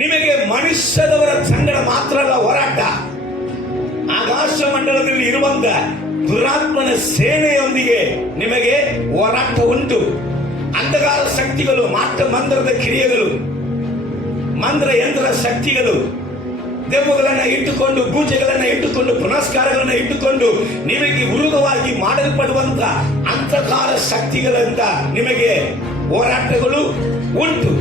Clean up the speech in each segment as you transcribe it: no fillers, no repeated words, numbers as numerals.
ನಿಮಗೆ ಮನುಷ್ಯದವರ ಸಂಗಡ ಮಾತ್ರ ಅಲ್ಲ ಹೋರಾಟ, ಆಕಾಶ ಮಂಡಲದಲ್ಲಿ ಇರುವಂತ ದುರಾತ್ಮನ ಸೇನೆಯೊಂದಿಗೆ ನಿಮಗೆ ಹೋರಾಟ ಉಂಟು. ಅಂಧಕಾರ ಶಕ್ತಿಗಳು, ಮಂತ್ರದ ಕ್ರಿಯೆಗಳು, ಮಂತ್ರ ಯಂತ್ರ ಶಕ್ತಿಗಳು, ದೆವ್ವಗಳನ್ನ ಇಟ್ಟುಕೊಂಡು, ಪೂಜೆಗಳನ್ನ ಇಟ್ಟುಕೊಂಡು, ಪುನಸ್ಕಾರಗಳನ್ನ ಇಟ್ಟುಕೊಂಡು ನಿಮಗೆ ವಿರುದ್ಧವಾಗಿ ಮಾಡಲ್ಪಡುವಂತ ಅಂಧಕಾರ ಶಕ್ತಿಗಳಿಂದ ನಿಮಗೆ ಹೋರಾಟಗಳು ಉಂಟು.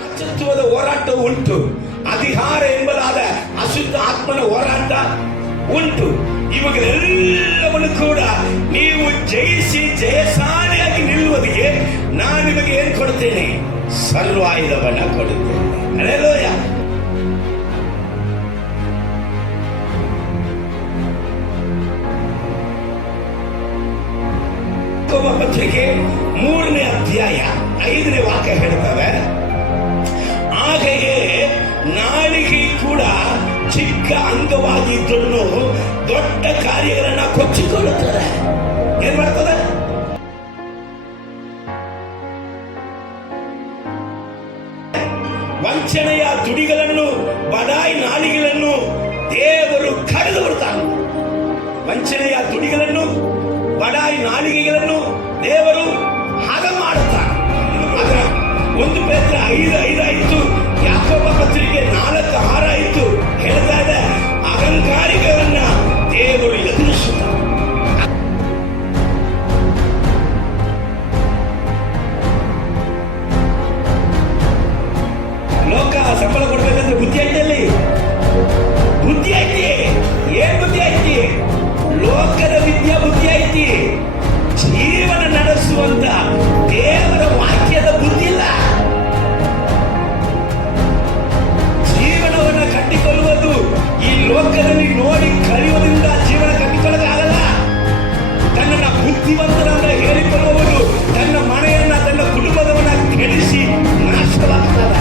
ರಾಜತ್ವದ ಹೋರಾಟ ಉಂಟು. ಅಧಿಕಾರ ಎಂಬುದಾದ ಅಶುದ್ಧ ಆತ್ಮನ ಹೋರಾಟ ಉಂಟು. ಇವುಗಳೆಲ್ಲವನ್ನು ಕೂಡ ನೀವು ಜಯಿಸಿ ಜಯಶಾಲಿಯಾಗಿ ನಿಲ್ಲುವುದಕ್ಕೆ ನಾನು ನಿಮಗೆ ಏನು ಕೊಡುತ್ತೇನೆ? ಸರ್ವಾಯುಧವನ್ನ ಕೊಡುತ್ತೇನೆ. ಹಲ್ಲೆಲೂಯ. ಪತ್ರಿಕೆ 3ನೇ ಅಧ್ಯಾಯ 5ನೇ ವಾಕ್ಯ ಹೇಳ್ತವೆ, ಹಾಗೆಯೇ ನಾಲಿಗೆ ಕೂಡ ಚಿಕ್ಕ ಅಂಗವಾಗಿದ್ದರೂ ದೊಡ್ಡ ಕಾರ್ಯಗಳನ್ನ ಕೊಚ್ಚಿಕೊಳ್ಳುತ್ತದೆ. ಏನ್ ಮಾಡ್ತದೆ? ವಂಚನೆಯ ತುಡಿಗಳನ್ನು, ಬಡಾಯಿ ನಾಲಿಗೆಗಳನ್ನು ದೇವರು ಕಡಿದು ಬಿಡ್ತಾನೆ. ವಂಚನೆಯ ತುಡಿಗಳನ್ನು, ಬಡಾಯಿ ನಾಲಿಗೆಗಳನ್ನು ದೇವರು ಹದ ಮಾಡುತ್ತಾನೆ. ಒಂದು ಪೇತ್ರ 5:5 ಆಯಿತು, ಯಾಕೋಬ ಪತ್ರಿಕೆ 4:6 ಆಯಿತು. ಹೇಳ್ತಾ ಇದೆ, ಅಹಂಕಾರಿಗಳನ್ನ ದೇವರು ಎದುರಿಸುತ್ತಾರೆ. ಲೋಕ ಸಂಬಳ ಕೊಡ್ಬೇಕಂದ್ರೆ ಬುದ್ಧಿ ಐತಲ್ಲಿ, ಬುದ್ಧಿ ಐತಿ. ಏನ್ ಬುದ್ಧಿ ಐತಿ? ಲೋಕದ ವಿದ್ಯಾ ಬುದ್ಧಿ ಐತಿ. ಜೀವನ ನಡೆಸುವಂತ ದೇವರ ವಾಕ್ಯದ ಬುದ್ಧಿ ಇಲ್ಲ. ಜೀವನವನ್ನು ಕಟ್ಟಿಕೊಳ್ಳುವುದು ಈ ಲೋಕದಲ್ಲಿ ನೋಡಿ ಕಲಿಯುವುದರಿಂದ ಜೀವನ ಕಟ್ಟಿಕೊಳ್ಳೋದಾಗಲ್ಲ. ತನ್ನ ಬುದ್ಧಿವಂತನನ್ನ ಹೇಳಿಕೊಳ್ಳುವುದು ತನ್ನ ಮನೆಯನ್ನ, ತನ್ನ ಕುಟುಂಬದವನ್ನ ಕೆಡಿಸಿ ನಾಶವಾಗ್ತದೆ.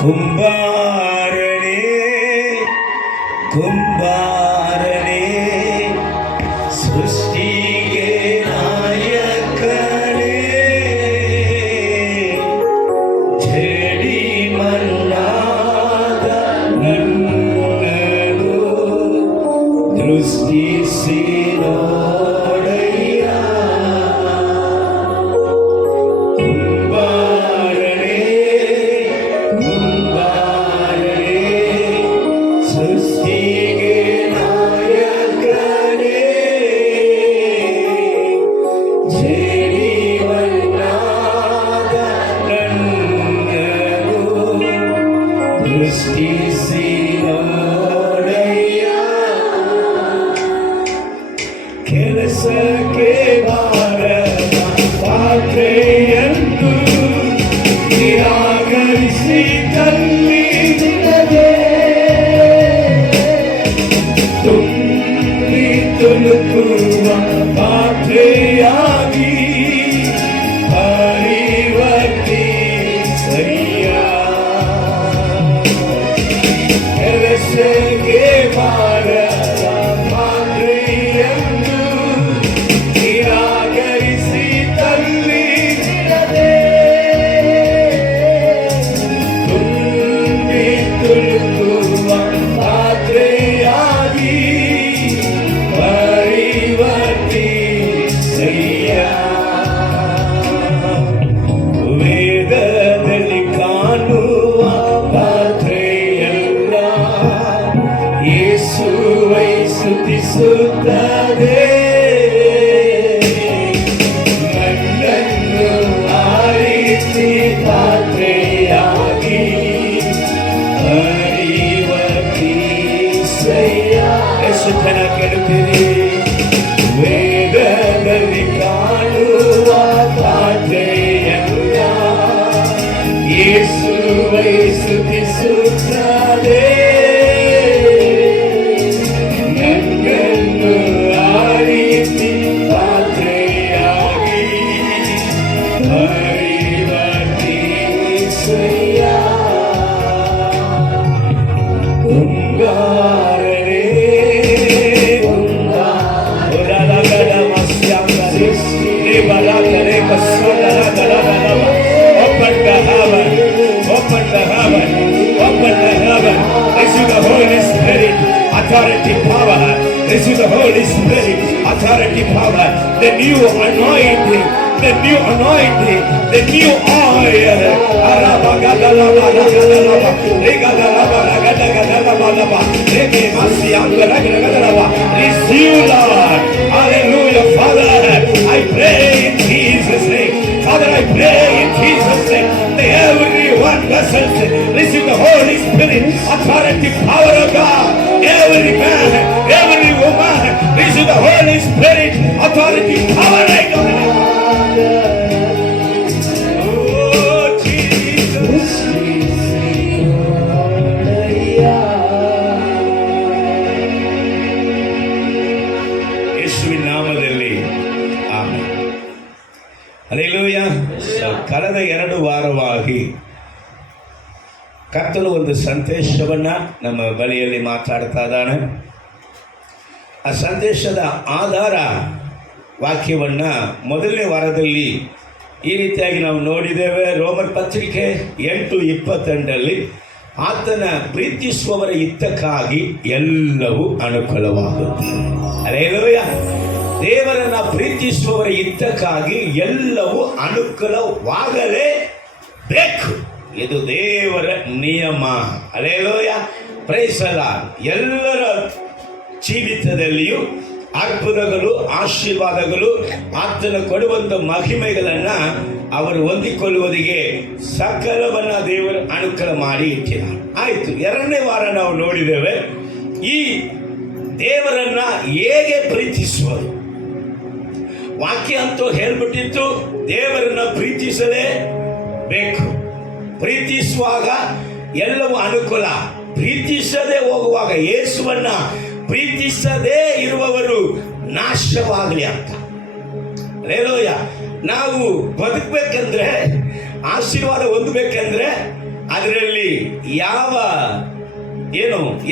ಕುಂಬಾರನೇ ಕುಂಬಾರನೇ ಸೃಷ್ಟಿಗೆ ನಾಯಕನೇ, ಜಡಿ ಮಣ್ಣಾದ ನನ್ನನು ದೃಷ್ಟಿಸಿ ನೋಡಯ್ಯ. ಕೆಲಸಕ್ಕೆ ಬಾರದ ಪಾತ್ರೆಯನ್ನು ನಿರಾಕರಿಸಿ ತಲ್ಲಿದೆ, ತುಂಬಿ ತುಳುಕುವ ಪಾತ್ರೆಯಾಗಿ ಪರಿವರ್ತಿಸಯ್ಯ. ಕೆಲಸಕ್ಕೆ ಬಾರದ ಪಾತ್ರೆಯನ್ನು ನಿರಾಕರಿಸಿ ತಲ್ಲಿದೆ, ತುಂಬಿ ತುಳುಕುವ ಪಾತ್ರೆಯಾಗಿ ಪರಿವರ್ತಿಸಯ್ಯ. ವೇದದಲ್ಲಿ ಕಾಣುವ ಪಾತ್ರೆಯಲ್ಲ ಯೇಸುವೈ ಸ್ತುತಿಸುತ್ತದೆ. ನನ್ನನ್ನು ಆರಿಸಿ ಪಾತ್ರೆಯಾಗಿ ಪರಿವರ್ತಿಸಯ್ಯ. ಎಷ್ಟು ಜನ ಕೇಳುತ್ತೀರಿ? ವೇದದಲ್ಲಿ ಕಾಣುವ ಪಾತ್ರೆಯಲ್ಲ ಯೇಸುವೈ ಸ್ತುತಿಸುತ್ತದೆ. ನನ್ನನ್ನು ಆರಿಸಿ ಪಾತ್ರೆಯಾಗಿ Receive the Holy Spirit, authority, power. Receive the Holy Spirit, authority, power. The new anointing, the new anointing, the new oil. Receive, Lord. Hallelujah, Father. I pray in Jesus' name. Father, I pray in Jesus' name. May everyone vessels receive the Holy Spirit, authority, power of God. Every man, every woman receive the Holy Spirit, authority, power right now. Oh, Jesus. ಯೇಸುವಿನ ನಾಮದಲ್ಲಿ amen. Hallelujah. ಕಳೆದ 2 ವಾರವಾಗಿ ಕರ್ತನು ಒಂದು ಸಂದೇಶವನ್ನ ನಮ್ಮ ಬಳಿಯಲ್ಲಿ ಮಾತಾಡ್ತಾ ಇದ್ದಾನೆ. ಆ ಸಂದೇಶದ ಆಧಾರ ವಾಕ್ಯವನ್ನ ಮೊದಲನೇ ವಾರದಲ್ಲಿ ಈ ರೀತಿಯಾಗಿ ನಾವು ನೋಡಿದ್ದೇವೆ. ರೋಮರ್ ಪತ್ರಿಕೆ 8:22 ಆತನ ಪ್ರೀತಿಸುವವರ ಹಿತಕ್ಕಾಗಿ ಎಲ್ಲವೂ ಅನುಕೂಲವಾಗುತ್ತೆ. ಹಲ್ಲೆಲೂಯಾ. ದೇವರನ್ನ ಪ್ರೀತಿಸುವವರ ಹಿತಕ್ಕಾಗಿ ಎಲ್ಲವೂ ಅನುಕೂಲವಾಗಲೇಬೇಕು. ಇದು ದೇವರ ನಿಯಮ. ಹಲ್ಲೆಲೂಯಾ. Praise the Lord. ಎಲ್ಲರ ಜೀವಿತದಲ್ಲಿಯೂ ಅದ್ಭುತಗಳು, ಆಶೀರ್ವಾದಗಳು, ಆತನ ಕೊಡುವಂತ ಮಹಿಮೆಗಳನ್ನ ಅವರು ಹೊಂದಿಕೊಳ್ಳುವುದಕ್ಕೆ ಸಕಲವನ್ನ ದೇವರು ಅನುಕೂಲ ಮಾಡಿ ಇಟ್ಟಿದ್ದಾರೆ. ಆಯ್ತು. 2ನೇ ವಾರ ನಾವು ನೋಡಿದ್ದೇವೆ ಈ ದೇವರನ್ನ ಹೇಗೆ ಪ್ರೀತಿಸುವುದು. ವಾಕ್ಯ ಅಂತೂ ಹೇಳ್ಬಿಟ್ಟಿತ್ತು, ದೇವರನ್ನ ಪ್ರೀತಿಸಲೇಬೇಕು. ಪ್ರೀತಿಸುವಾಗ ಎಲ್ಲವೂ ಅನುಕೂಲ. ಪ್ರೀತಿಸದೆ ಹೋಗುವಾಗ, ಯೇಸುವನ್ನ ಪ್ರೀತಿಸದೇ ಇರುವವರು ನಾಶವಾಗಲಿ ಅಂತ. ಹಲ್ಲೆಲೂಯಾ. ನಾವು ಬದುಕಬೇಕಂದ್ರೆ, ಆಶೀರ್ವಾದ ಹೊಂದಬೇಕಂದ್ರೆ ಅದರಲ್ಲಿ ಯಾವ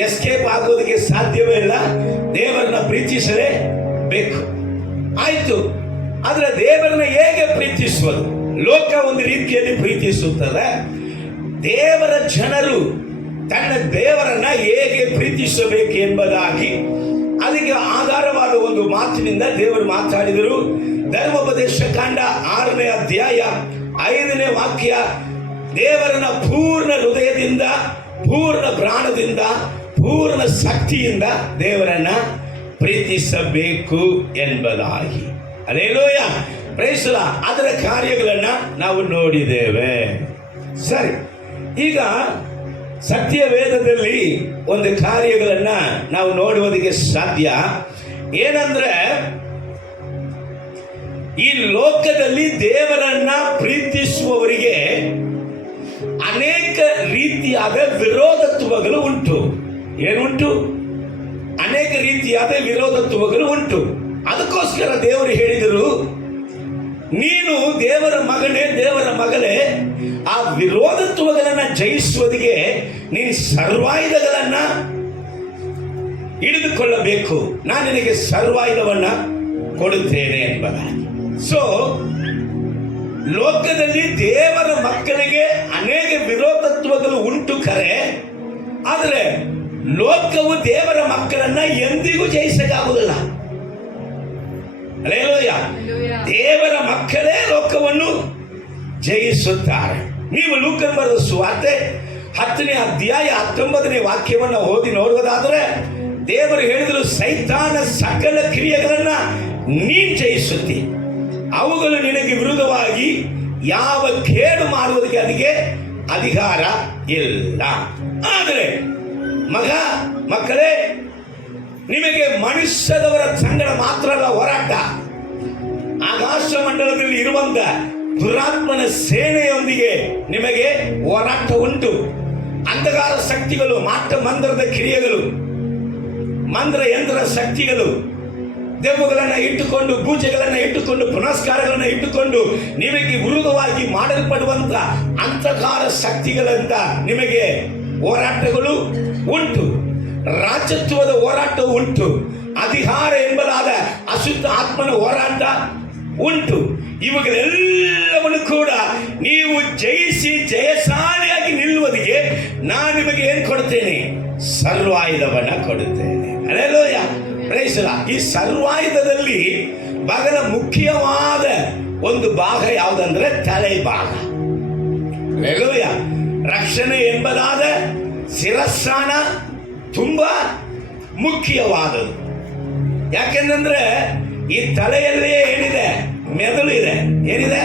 ಎಸ್ಕೇಪ್ ಆಗೋದಕ್ಕೆ ಸಾಧ್ಯವೇ ಇಲ್ಲ. ದೇವರನ್ನ ಪ್ರೀತಿಸಲೇಬೇಕು. ಆಯ್ತು. ಆದ್ರೆ ದೇವರನ್ನ ಹೇಗೆ ಪ್ರೀತಿಸುವುದು? ಲೋಕ ಒಂದು ರೀತಿಯಲ್ಲಿ ಪ್ರೀತಿಸುತ್ತದೆ. ದೇವರ ಜನರು ತನ್ನ ದೇವರನ್ನ ಹೇಗೆ ಪ್ರೀತಿಸಬೇಕು ಎಂಬುದಾಗಿ ಅದಕ್ಕೆ ಆಧಾರವಾದ ಒಂದು ಮಾತಿನಿಂದ ದೇವರು ಮಾತಾಡಿದರು. ಧರ್ಮೋಪದೇಶ ಕಾಂಡ 6ನೇ ಅಧ್ಯಾಯ 5ನೇ ವಾಕ್ಯ, ದೇವರನ್ನ ಪೂರ್ಣ ಹೃದಯದಿಂದ, ಪೂರ್ಣ ಪ್ರಾಣದಿಂದ, ಪೂರ್ಣ ಶಕ್ತಿಯಿಂದ ದೇವರನ್ನ ಪ್ರೀತಿಸಬೇಕು ಎಂಬುದಾಗಿ. ಹಲ್ಲೆಲೂಯಾ. Praise the Lord. ಅದರ ಕಾರ್ಯಗಳನ್ನ ನಾವು ನೋಡಿದ್ದೇವೆ. ಸರಿ, ಈಗ ಸತ್ಯವೇದದಲ್ಲಿ ಒಂದು ಕಾರ್ಯಗಳನ್ನ ನಾವು ನೋಡುವುದಕ್ಕೆ ಸಾಧ್ಯ. ಏನಂದ್ರೆ, ಈ ಲೋಕದಲ್ಲಿ ದೇವರನ್ನ ಪ್ರೀತಿಸುವವರಿಗೆ ಅನೇಕ ರೀತಿಯಾದ ವಿರೋಧತ್ವಗಳು ಉಂಟು. ಏನುಂಟು? ಅನೇಕ ರೀತಿಯಾದ ವಿರೋಧತ್ವಗಳು ಉಂಟು. ಅದಕ್ಕೋಸ್ಕರ ದೇವರು ಹೇಳಿದರು, ನೀನು ದೇವರ ಮಗನೇ, ದೇವರ ಮಗಳೇ, ಆ ವಿರೋಧತ್ವಗಳನ್ನ ಜಯಿಸುವುದಕ್ಕೆ ನೀನು ಸರ್ವಾಯುಧಗಳನ್ನ ಹಿಡಿದುಕೊಳ್ಳಬೇಕು. ನಾನು ನಿನಗೆ ಸರ್ವಾಯುಧವನ್ನ ಕೊಡುತ್ತೇನೆ ಎಂಬುದಾಗಿ. ಸೊ ಲೋಕದಲ್ಲಿ ದೇವರ ಮಕ್ಕಳಿಗೆ ಅನೇಕ ವಿರೋಧತ್ವಗಳು ಉಂಟು ಕರೆ, ಆದರೆ ಲೋಕವು ದೇವರ ಮಕ್ಕಳನ್ನ ಎಂದಿಗೂ ಜಯಿಸಕ್ಕಾಗುವುದಿಲ್ಲ. ಹಲ್ಲೆಲೂಯಾ. ದೇವರ ಮಕ್ಕಳೇ ಲೋಕವನ್ನು ಜಯಿಸುತ್ತಾರೆ. ನೀವು ಲೂಕನ ಬರೆದ ಸುವಾರ್ತೆ 10ನೇ ಅಧ್ಯಾಯ 19ನೇ ವಾಕ್ಯವನ್ನು ಓದಿ ನೋಡುವುದಾದರೆ ದೇವರು ಹೇಳಿದರು, ಸೈತಾನ ಸಕಲ ಕ್ರಿಯೆಗಳನ್ನ ನೀನು ಜಯಿಸುತ್ತಿ, ಅವುಗಳು ನಿನಗೆ ವಿರುದ್ಧವಾಗಿ ಯಾವ ಕೇಡು ಮಾಡುವುದಕ್ಕೆ ಅದಕ್ಕೆ ಅಧಿಕಾರ ಇಲ್ಲ. ಆದರೆ ಮಕ್ಕಳೇ, ನಿಮಗೆ ಮನುಷ್ಯದವರ ಸಂಗಡ ಮಾತ್ರ ಅಲ್ಲ ಹೋರಾಟ, ಆಕಾಶ ಮಂಡಲದಲ್ಲಿ ಇರುವಂತ ದುರಾತ್ಮನ ಸೇನೆಯೊಂದಿಗೆ ನಿಮಗೆ ಹೋರಾಟ ಉಂಟು. ಅಂಧಕಾರ ಶಕ್ತಿಗಳು, ಮಂತ್ರದ ಕ್ರಿಯೆಗಳು, ಮಂತ್ರ ಯಂತ್ರ ಶಕ್ತಿಗಳು, ದೆವ್ವಗಳನ್ನು ಇಟ್ಟುಕೊಂಡು, ಪೂಜೆಗಳನ್ನು ಇಟ್ಟುಕೊಂಡು, ಪುನಸ್ಕಾರಗಳನ್ನು ಇಟ್ಟುಕೊಂಡು ನಿಮಗೆ ವಿರುದ್ಧವಾಗಿ ಮಾಡಲ್ಪಡುವಂತ ಅಂಧಕಾರ ಶಕ್ತಿಗಳಂತ ನಿಮಗೆ ಹೋರಾಟಗಳು ಉಂಟು. ರಾಜ್ಯತ್ವದ ಹೋರಾಟ ಉಂಟು. ಅಧಿಕಾರ ಎಂಬುದಾದ ಅಶುದ್ಧ ಆತ್ಮನ ಹೋರಾಟ ಉಂಟು. ಇವುಗಳೆಲ್ಲವನ್ನು ಕೂಡ ನೀವು ಜಯಿಸಿ ಜಯಶಾಲಿಯಾಗಿ ನಿಲ್ಲುವುದಕ್ಕೆ ನಾನು ನಿಮಗೆ ಏನು ಕೊಡ್ತೇನೆ? ಸರ್ವಾಯುಧವನ್ನ ಕೊಡುತ್ತೇನೆ. Hallelujah, praise the Lord. ಈ ಸರ್ವಾಯುಧದಲ್ಲಿ ಬಹಳ ಮುಖ್ಯವಾದ ಒಂದು ಭಾಗ ಯಾವುದಂದ್ರೆ ತಲೆ ಭಾಗ. ಹಲ್ಲೆಲೂಯಾ. ರಕ್ಷಣೆ ಎಂಬುದಾದ ಶಿರಸ್ಸಾನ ತುಂಬಾ ಮುಖ್ಯವಾದದ್ದು. ಯಾಕೆಂದ್ರೆ ಈ ತಲೆಯಲ್ಲಿ ಏನಿದೆ? ಮೆದುಳು ಇದೆ. ಏನಿದೆ?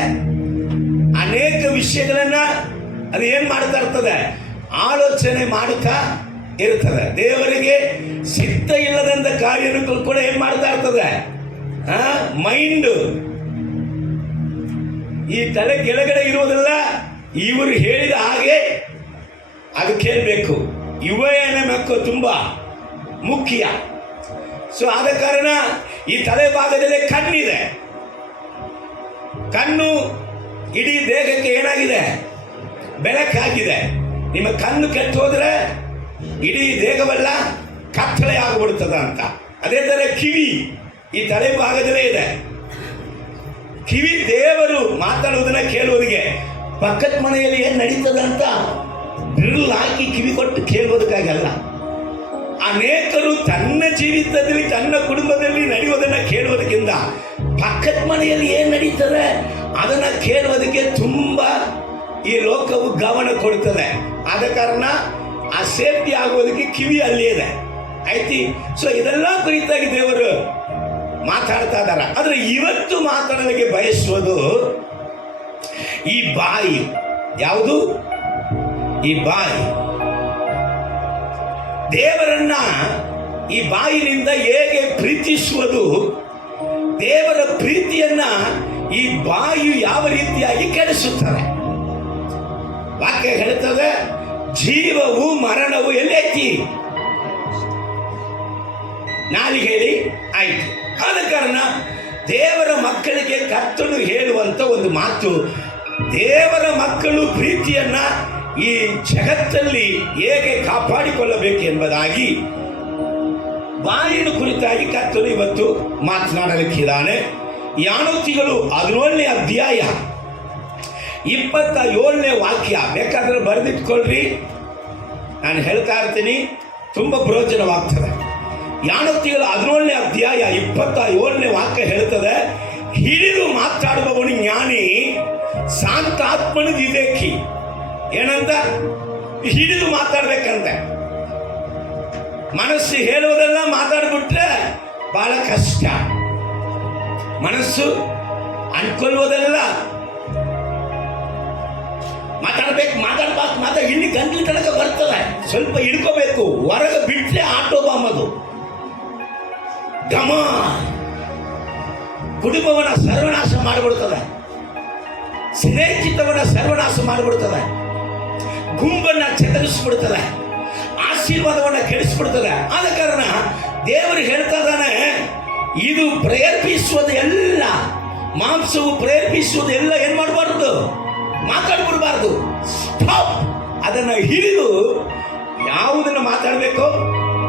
ಅನೇಕ ವಿಷಯಗಳನ್ನ ಅದು ಏನ್ ಮಾಡ್ತಾ ಇರ್ತದೆ? ಆಲೋಚನೆ ಮಾಡುತ್ತಾ ಇರ್ತದೆ. ದೇವರಿಗೆ ಸಿದ್ಧ ಇಲ್ಲದಂತ ಕಾರ್ಯಗಳು ಕೂಡ ಏನ್ ಮಾಡ್ತಾ ಇರ್ತದೆ? ಮೈಂಡ್. ಈ ತಲೆ ಕೆಳಗಡೆ ಇರುವುದಿಲ್ಲ. ಇವರು ಹೇಳಿದ ಹಾಗೆ ಅದು ಕೇಳಬೇಕು. ಇವನ ಮಕ್ಕಳು ತುಂಬಾ ಮುಖ್ಯ. ಸೊ ಆದ ಕಾರಣ ಈ ತಲೆ ಭಾಗದಲ್ಲಿ ಕಣ್ಣಿದೆ. ಕಣ್ಣು ಇಡೀ ದೇಹಕ್ಕೆ ಏನಾಗಿದೆ? ಬೆಳಕಾಗಿದೆ. ನಿಮ್ಮ ಕಣ್ಣು ಕೆಟ್ಟು ಹೋದ್ರೆ ಇಡೀ ದೇಹವೆಲ್ಲ ಕತ್ತಲೆ ಆಗಿಬಿಡ್ತದ ಅಂತ. ಅದೇ ತರ ಕಿವಿ ಈ ತಲೆ ಭಾಗದಲ್ಲೇ ಇದೆ. ಕಿವಿ ದೇವರು ಮಾತಾಡುವುದನ್ನ ಕೇಳುವುದಕ್ಕೆ. ಪಕ್ಕದ ಮನೆಯಲ್ಲಿ ಏನ್ ನಡೀತದ ಅಂತ ಡ್ರಿಲ್ ಹಾಕಿ ಕಿವಿ ಕೊಟ್ಟು ಕೇಳುವುದಕ್ಕಾಗಲ್ಲ. ಅನೇಕರು ತನ್ನ ಜೀವಿತದಲ್ಲಿ ತನ್ನ ಕುಟುಂಬದಲ್ಲಿ ನಡೆಯುವುದನ್ನ ಕೇಳುವುದಕ್ಕಿಂತ ಪಕ್ಕದ ಮನೆಯಲ್ಲಿ ಏನ್ ನಡೀತದೆ ಅದನ್ನ ಕೇಳುವುದಕ್ಕೆ ತುಂಬಾ ಈ ಲೋಕವು ಗಮನ ಕೊಡುತ್ತದೆ. ಆದ ಕಾರಣ ಆ ಸೇಫ್ಟಿ ಆಗುವುದಕ್ಕೆ ಕಿವಿ ಅಲ್ಲಿ ಇದೆ. ಆಯ್ತಿ. ಸೊ ಇದೆಲ್ಲ ಕುರಿತಾಗಿ ದೇವರು ಮಾತಾಡ್ತಾ ಇದ್ದಾರೆ. ಆದ್ರೆ ಇವತ್ತು ಮಾತಾಡಲಿಕ್ಕೆ ಬಯಸುವುದು ಈ ಬಾಯಿ. ಯಾವುದು? ಈ ಬಾಯಿ. ದೇವರನ್ನ ಈ ಬಾಯಿನಿಂದ ಹೇಗೆ ಪ್ರೀತಿಸುವುದು, ದೇವರ ಪ್ರೀತಿಯನ್ನ ಈ ಬಾಯಿ ಯಾವ ರೀತಿಯಾಗಿ ಕೆಡಿಸುತ್ತದೆ. ವಾಕ್ಯ ಹೇಳ್ತದೆ, ಜೀವವು ಮರಣವು ಎಲ್ಲೈತಿ? ನಾಲಿಗೆಯಲ್ಲಿ ಆಯ್ತು. ಆದ ಕಾರಣ ದೇವರ ಮಕ್ಕಳಿಗೆ ಕರ್ತನು ಹೇಳುವಂತ ಒಂದು ಮಾತು, ದೇವರ ಮಕ್ಕಳು ಪ್ರೀತಿಯನ್ನ ಈ ಜಗತ್ತಲ್ಲಿ ಹೇಗೆ ಕಾಪಾಡಿಕೊಳ್ಳಬೇಕು ಎಂಬುದಾಗಿ ಬಾಯಿನ ಕುರಿತಾಗಿ ಕರ್ತನು ಇವತ್ತು ಮಾತನಾಡಲಿಕ್ಕಿದ್ದಾನೆ. ಯಾಣೋತಿಗಳು 11ನೇ ಅಧ್ಯಾಯ 27ನೇ ವಾಕ್ಯ ಬೇಕಾದ್ರೆ ಬರೆದಿಟ್ಕೊಳ್ರಿ. ನಾನು ಹೇಳ್ತಾ ಇರ್ತೀನಿ, ತುಂಬ ಪ್ರಯೋಜನವಾಗ್ತದೆ. ಯಾಣೋತಿಗಳು 11ನೇ ಅಧ್ಯಾಯ 27ನೇ ವಾಕ್ಯ ಹೇಳ್ತದೆ, ಹಿಡಿದು ಮಾತಾಡುವವನು ಜ್ಞಾನಿ, ಶಾಂತಾತ್ಮನು ವಿವೇಕಿ. ಏನಂತ? ಹಿಡಿದು ಮಾತಾಡ್ಬೇಕಂತೆ. ಮನಸ್ಸು ಹೇಳುವುದೆಲ್ಲ ಮಾತಾಡ್ಬಿಟ್ರೆ ಬಹಳ ಕಷ್ಟ. ಮನಸ್ಸು ಅನ್ಕೊಳ್ಳುವುದೆಲ್ಲ ಮಾತಾಡ್ಬೇಕು ಇಲ್ಲಿ ಗಂಟ್ಲು ತನಕ ಬರ್ತದೆ. ಸ್ವಲ್ಪ ಹಿಡ್ಕೋಬೇಕು. ಹೊರಗೆ ಬಿಟ್ರೆ ಆಟೋ ಬಾಂಬದು ಗಮ ಕುಟುಂಬವನ್ನ ಸರ್ವನಾಶ ಮಾಡಿಬಿಡ್ತದೆ. ಸ್ನೇಹಿತವನ್ನ ಸರ್ವನಾಶ ಮಾಡಿಬಿಡ್ತದೆ. ಗುಂಪನ್ನ ಚತರಿಸ್ಬಿಡ್ತದೆ. ಆಶೀರ್ವಾದವನ್ನ ಕೆಡಿಸ್ಬಿಡ್ತದೆ. ಆದ ಕಾರಣ ದೇವರು ಹೇಳ್ತಾ ಇದ್ದಾನೆ, ಇದು ಪ್ರೇರೇಪಿಸುವುದು ಎಲ್ಲ, ಮಾಂಸವು ಪ್ರೇರೇಪಿಸುವುದು ಎಲ್ಲ ಏನ್ ಮಾಡಬಾರ್ದು? ಮಾತಾಡ್ಬಿಡ್ಬಾರ್ದು. ಸ್ಟಾಪ್. ಅದನ್ನ ಹಿಡಿದು ಯಾವುದನ್ನು ಮಾತಾಡಬೇಕು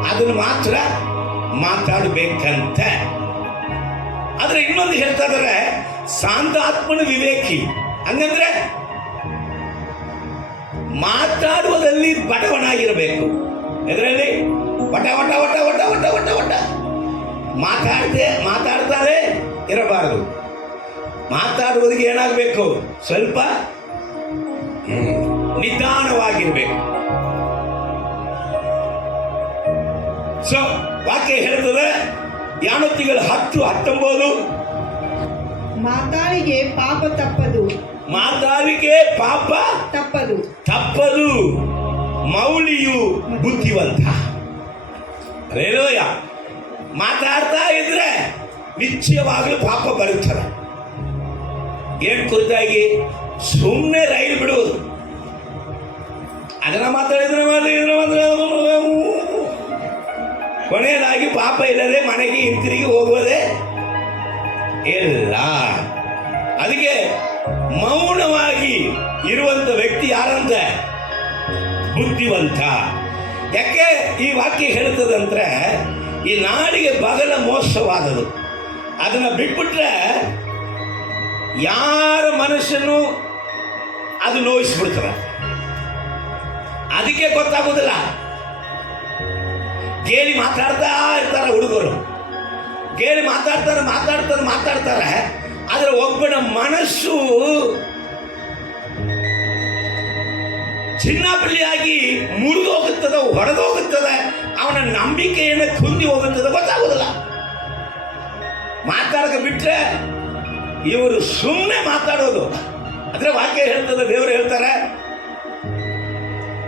ಅದನ್ನು ಮಾತ್ರ ಮಾತಾಡಬೇಕಂತ. ಆದ್ರೆ ಇನ್ನೊಂದು ಹೇಳ್ತಾ ಇದ್ದಾರೆ, ಶಾಂತಾತ್ಮನ ವಿವೇಕಿ. ಹಂಗಂದ್ರೆ ಮಾತಾಡುವುದರಲ್ಲಿ ಬಡವನಾಗಿರಬೇಕು. ಇದರಲ್ಲಿ ವಟ ವಟ ವಟ ವಟ ವಟ ವಟ ವಟ ಮಾತಾಡ್ತಾರೆ ಇರಬಾರದು. ಮಾತಾಡುವುದಕ್ಕೆ ಏನಾಗಬೇಕು? ಸ್ವಲ್ಪ ನಿಧಾನವಾಗಿರ್ಬೇಕು. ಸೊ ವಾಕ್ಯ ಹೇಳ್ತದೆ, ಯಾಣೋತಿಗಳು 10:19, ಮಾತಾಳಿಗೆ ಪಾಪ ತಪ್ಪದು, ಮಾತಾಡಿಗೆ ಪಾಪ ತಪ್ಪದು, ಮೌಲಿಯು ಬುದ್ಧಿವಂತ. ಹಲ್ಲೆಲೂಯಾ. ಮಾತಾಡ್ತಾ ಇದ್ರೆ ನಿಶ್ಚಯವಾಗಲೂ ಪಾಪ ಬರುತ್ತದೆ. ಏನ್ ಕುರಿತಾಗಿ? ಸುಮ್ಮನೆ ರೈಲು ಬಿಡುವುದು. ಅದನ್ನ ಮಾತಾಡಿದ್ರೆ ಕೊನೆಯದಾಗಿ ಪಾಪ ಇಲ್ಲದೆ ಮನೆಗೆ ಹಿಂತಿರುಗಿ ಹೋಗುವುದೇ ಇಲ್ಲ. ಅದಕ್ಕೆ ಮೌನವಾಗಿ ಇರುವಂತ ವ್ಯಕ್ತಿ ಯಾರಂತ? ಬುದ್ಧಿವಂತ. ಯಾಕೆ ಈ ವಾಕ್ಯ ಹೇಳ್ತದಂದ್ರೆ, ಈ ನಾಡಿಗೆ ಬಹಳ ಮೋಸವಾದದು. ಅದನ್ನ ಬಿಟ್ಬಿಟ್ರೆ ಯಾರ ಮನಸ್ಸನ್ನು ಅದು ನೋಯಿಸ್ಬಿಡ್ತದೆ. ಅದಕ್ಕೆ ಗೊತ್ತಾಗೋದಿಲ್ಲ. ಗೇಲಿ ಮಾತಾಡ್ತಾ ಇರ್ತಾರೆ ಹುಡುಗರು, ಗೇಲಿ ಮಾತಾಡ್ತಾರೆ. ಆದರೆ ಒಬ್ಬನ ಮನಸ್ಸು ಚಿನ್ನಪಳ್ಳಿಯಾಗಿ ಮುರಿದೋಗುತ್ತದೆ, ಹೊಡೆದೋಗುತ್ತದೆ, ಅವನ ನಂಬಿಕೆಯನ್ನು ಕುಂದಿ ಹೋಗುತ್ತದೆ, ಗೊತ್ತಾಗೋದಿಲ್ಲ. ಮಾತಾಡಕ ಬಿಟ್ರೆ ಇವರು ಸುಮ್ಮನೆ ಮಾತಾಡೋದು. ಅದರ ವಾಕ್ಯ ಹೇಳ್ತದೆ, ದೇವರು ಹೇಳ್ತಾರೆ,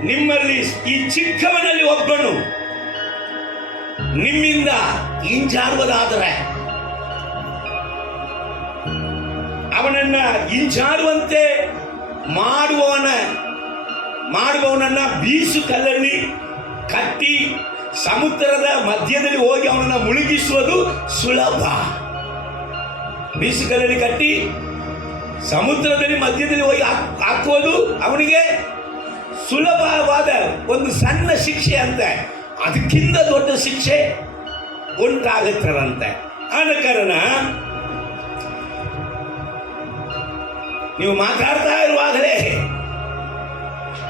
ನಿಮ್ಮಲ್ಲಿ ಈ ಚಿಕ್ಕವನಲ್ಲಿ ಒಬ್ಬನು ನಿಮ್ಮಿಂದ ಹಿಂಜಾರುವುದಾದರೆ ಅವನನ್ನ ಹಿಂಜಾರುವಂತೆ ಮಾಡುವವನನ್ನ ಬೀಸು ಕಲ್ಲಲ್ಲಿ ಕಟ್ಟಿ ಸಮುದ್ರದ ಮಧ್ಯದಲ್ಲಿ ಹೋಗಿ ಅವನನ್ನು ಮುಳುಗಿಸುವುದು ಸುಲಭ. ಬೀಸು ಕಲ್ಲಲ್ಲಿ ಕಟ್ಟಿ ಸಮುದ್ರದಲ್ಲಿ ಮಧ್ಯದಲ್ಲಿ ಹೋಗಿ ಹಾಕುವುದು ಅವನಿಗೆ ಸುಲಭವಾದ ಒಂದು ಸಣ್ಣ ಶಿಕ್ಷೆ ಅಂತೆ. ಅದಕ್ಕಿಂತ ದೊಡ್ಡ ಶಿಕ್ಷೆ ಉಂಟಾಗುತ್ತದಂತೆ. ಆದ ಕಾರಣ ನೀವು ಮಾತಾಡ್ತಾ ಇರುವಾಗಲೇ,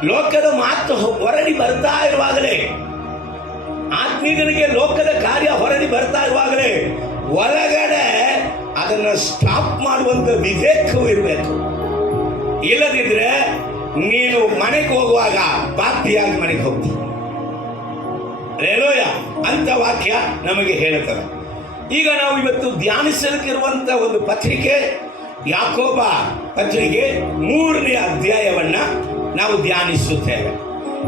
ಲೋಕದ ಮಾತು ಹೊರಡಿ ಬರ್ತಾ ಇರುವಾಗಲೇ, ಆತ್ಮೀಯನಿಗೆ ಲೋಕದ ಕಾರ್ಯ ಹೊರಡಿ ಬರ್ತಾ ಇರುವಾಗಲೇ ಒಳಗಡೆ ಅದನ್ನು ಸ್ಟಾಪ್ ಮಾಡುವಂತ ವಿವೇಕವೂ ಇರಬೇಕು. ಇಲ್ಲದಿದ್ರೆ ನೀನು ಮನೆಗೆ ಹೋಗುವಾಗ ಪಾಪಿಯಾಗಿ ಮನೆಗೆ ಹೋಗ್ತಿ. ರೇಲೋಯ ಅಂತ ವಾಕ್ಯ ನಮಗೆ ಹೇಳುತ್ತದೆ. ಈಗ ನಾವು ಇವತ್ತು ಧ್ಯಾನಿಸಲಿಕ್ಕಿರುವಂತ ಒಂದು ಪತ್ರಿಕೆ ಯಾಕೋಬ ಪತ್ರಿಕೆ 3ನೇ ಅಧ್ಯಾಯವನ್ನ ನಾವು ಧ್ಯಾನಿಸುತ್ತೇವೆ.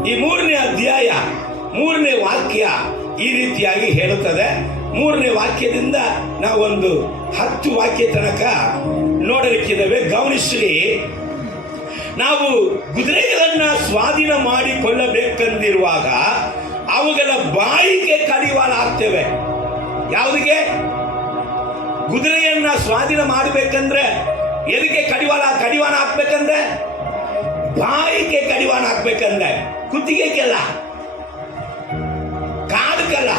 ಈ 3ನೇ ಅಧ್ಯಾಯ 3ನೇ ವಾಕ್ಯ ಈ ರೀತಿಯಾಗಿ ಹೇಳುತ್ತದೆ. 3ನೇ ವಾಕ್ಯದಿಂದ ನಾವೊಂದು 10 ವಾಕ್ಯ ತನಕ ನೋಡಲಿಕ್ಕಿದ್ದೇವೆ. ಗಮನಿಸಿ, ನಾವು ಕುದುರೆಗಳನ್ನ ಸ್ವಾಧೀನ ಮಾಡಿಕೊಳ್ಳಬೇಕೆಂದಿರುವಾಗ ಅವುಗಳ ಬಾಯಿಗೆ ಕಡಿವಾಣ ಹಾಕ್ತೇವೆ. ಯಾವುದಿಗೆ? ಕುದುರೆಯನ್ನ ಸ್ವಾಧೀನ ಮಾಡಬೇಕಂದ್ರೆ ಎದಕ್ಕೆ ಕಡಿವಾಣ ಹಾಕ್ಬೇಕಂದ್ರೆ ಬಾಯಿಗೆ ಕಡಿವಾಣ ಹಾಕ್ಬೇಕಂದ್ರೆ, ಕುತ್ತಿಗೆಲ್ಲ, ಕಾದಕ್ಕಲ್ಲ.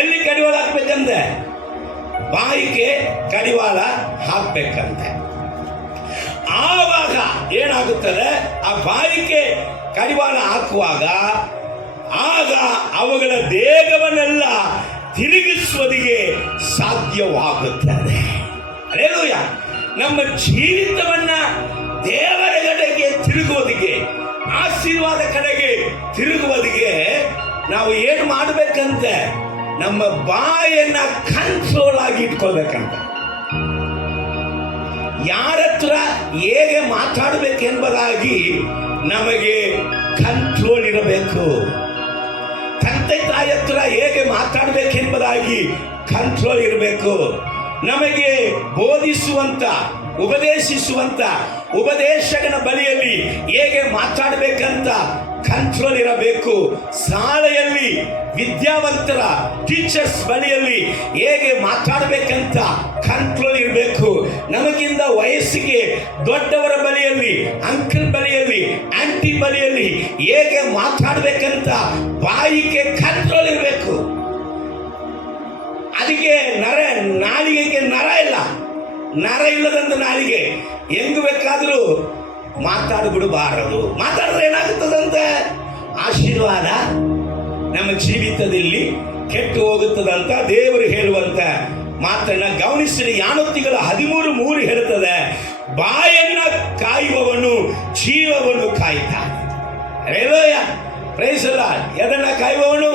ಎಲ್ಲಿ ಕಡಿವಾಳ ಹಾಕ್ಬೇಕಂದ್ರೆ ಬಾಯಿಗೆ ಕಡಿವಾಳ ಹಾಕ್ಬೇಕಂತೆ. ಆವಾಗ ಏನಾಗುತ್ತದೆ, ಆ ಬಾಯಿಗೆ ಕಡಿವಾಣ ಹಾಕುವಾಗ ಆಗ ಅವುಗಳ ದೇಹವನ್ನೆಲ್ಲ ತಿರುಗಿಸುವುದಿಗೆ ಸಾಧ್ಯವಾಗುತ್ತದೆ. ಹಲ್ಲೆಲೂಯಾ. ನಮ್ಮ ಜೀವಿತವನ್ನ ದೇವರ ಕಡೆಗೆ ತಿರುಗುವುದಿಗೆ, ಆಶೀರ್ವಾದ ಕಡೆಗೆ ತಿರುಗುವುದಿಗೆ ನಾವು ಏನು ಮಾಡಬೇಕಂತೆ, ನಮ್ಮ ಬಾಯನ್ನ ಕಂಟ್ರೋಲ್ ಆಗಿ ಇಟ್ಕೊಳ್ಬೇಕಂತ. ಯಾರ ಹತ್ರ ಹೇಗೆ ಮಾತಾಡಬೇಕೆಂಬುದಾಗಿ ನಮಗೆ ಕಂಟ್ರೋಲ್ ಇರಬೇಕು. ತಂದೆ ತಾಯಿ ಹತ್ರ ಹೇಗೆ ಮಾತಾಡಬೇಕೆಂಬುದಾಗಿ ಕಂಟ್ರೋಲ್ ಇರಬೇಕು. ನಮಗೆ ಬೋಧಿಸುವಂತ, ಉಪದೇಶಿಸುವಂತ ಉಪದೇಶಕನ ಬಳಿಯಲ್ಲಿ ಹೇಗೆ ಮಾತಾಡಬೇಕಂತ ಕಂಟ್ರೋಲ್ ಇರಬೇಕು. ಶಾಲೆಯಲ್ಲಿ ವಿದ್ಯಾವಂತರ ಟೀಚರ್ಸ್ ಬಳಿಯಲ್ಲಿ ಹೇಗೆ ಮಾತಾಡಬೇಕಂತ ಕಂಟ್ರೋಲ್ ಇರಬೇಕು. ನಮಗಿಂತ ವಯಸ್ಸಿಗೆ ದೊಡ್ಡವರ ಬಳಿಯಲ್ಲಿ, ಅಂಕಲ್ ಬಳಿಯಲ್ಲಿ, ಆಂಟಿ ಬಳಿಯಲ್ಲಿ ಹೇಗೆ ಮಾತಾಡಬೇಕಂತ ಬಾಯಿಗೆ ಕಂಟ್ರೋಲ್ ಇರಬೇಕು. ಅದಕ್ಕೆ ನಾಲಿಗೆಗೆ ನರ ಇಲ್ಲ. ನರ ಇಲ್ಲದಂತ ನಾಲಿಗೆ ಹೆಂಗ್ ಬೇಕಾದ್ರೂ ಮಾತಾಡ್ಬಿಡಬಾರದು. ಮಾತಾಡಿದ್ರೆ ಏನಾಗುತ್ತದಂತೆ, ಆಶೀರ್ವಾದ ನಮ್ಮ ಜೀವಿತದಲ್ಲಿ ಕೆಟ್ಟು ಹೋಗುತ್ತದಂತ ದೇವರು ಹೇಳುವಂತ ಮಾತನ್ನ ಗಮನಿಸಿ. ಯಾಣೋಕ್ತಿಗಳ 13:3 ಹೇಳುತ್ತದೆ, ಬಾಯನ್ನ ಕಾಯುವವನು ಜೀವವನ್ನು ಕಾಯ್ತಾನೆ. Hallelujah, praise the lord. ಎದನ್ನ ಕಾಯುವವನು?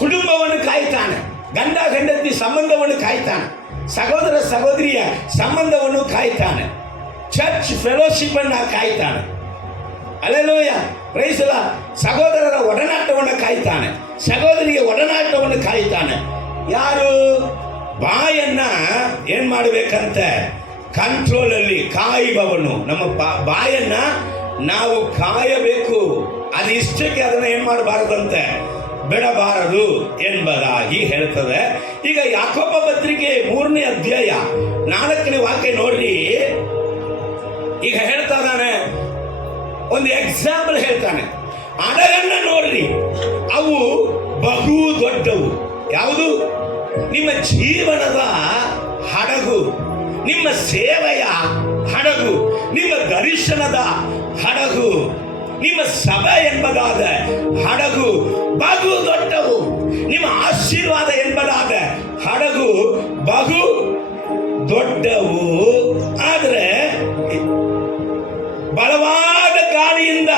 ಕುಟುಂಬವನ್ನು ಕಾಯ್ತಾನೆ, ಗಂಡ ಹೆಂಡತಿ ಸಂಬಂಧವನ್ನು ಕಾಯ್ತಾನೆ, ಸಹೋದರ ಸಹೋದರಿಯ ಸಂಬಂಧವನ್ನು ಕಾಯ್ತಾನೆ, ಚರ್ಚ್ ಫೆಲೋಶಿಪ್ ಅನ್ನ ಕಾಯ್ತಾನೆ. Hallelujah, praise the lord. ಸಹೋದರರ ಒಡನಾಟವನ್ನು ಕಾಯ್ತಾನೆ, ಸಹೋದರಿಯ ಒಡನಾಟವನ್ನು ಕಾಯ್ತಾನೆ. ಯಾರು? ಬಾಯನ್ನ ಏನ್ ಮಾಡಬೇಕಂತೆ, ಕಂಟ್ರೋಲ್ ಅಲ್ಲಿ ಕಾಯುವವನು. ನಮ್ಮ ಬಾಯನ್ನ ನಾವು ಕಾಯಬೇಕು. ಅದು ಇಷ್ಟಕ್ಕೆ ಅದನ್ನ ಏನ್ ಮಾಡಬಾರದಂತೆ, ಬಿಡಬಾರದು ಎಂಬುದಾಗಿ ಹೇಳ್ತದೆ. ಈಗ ಯಾಕೋಬ ಪತ್ರಿಕೆ 3ನೇ ಅಧ್ಯಾಯ 4ನೇ ವಾಕ್ಯ ನೋಡ್ರಿ. ಈಗ ಹೇಳ್ತಾ ಇದ್ದಾನೆ, ಒಂದು ಎಕ್ಸಾಂಪಲ್ ಹೇಳ್ತಾನೆ. ಹಡಗನ್ನ ನೋಡ್ರಿ, ಅವು ಬಹು ದೊಡ್ಡವು. ಯಾವುದು? ನಿಮ್ಮ ಜೀವನದ ಹಡಗು, ನಿಮ್ಮ ಸೇವೆಯ ಹಡಗು, ನಿಮ್ಮ ದರ್ಶನದ ಹಡಗು, ನಿಮ್ಮ ಸಭೆ ಎಂಬುದಾದ ಹಡಗು ಬಹು ದೊಡ್ಡವು. ನಿಮ್ಮ ಆಶೀರ್ವಾದ ಎಂಬುದಾದ ಹಡಗು ಬಹು ದೊಡ್ಡವು. ಆದರೆ ಬಲವಾದ ಗಾಳಿಯಿಂದ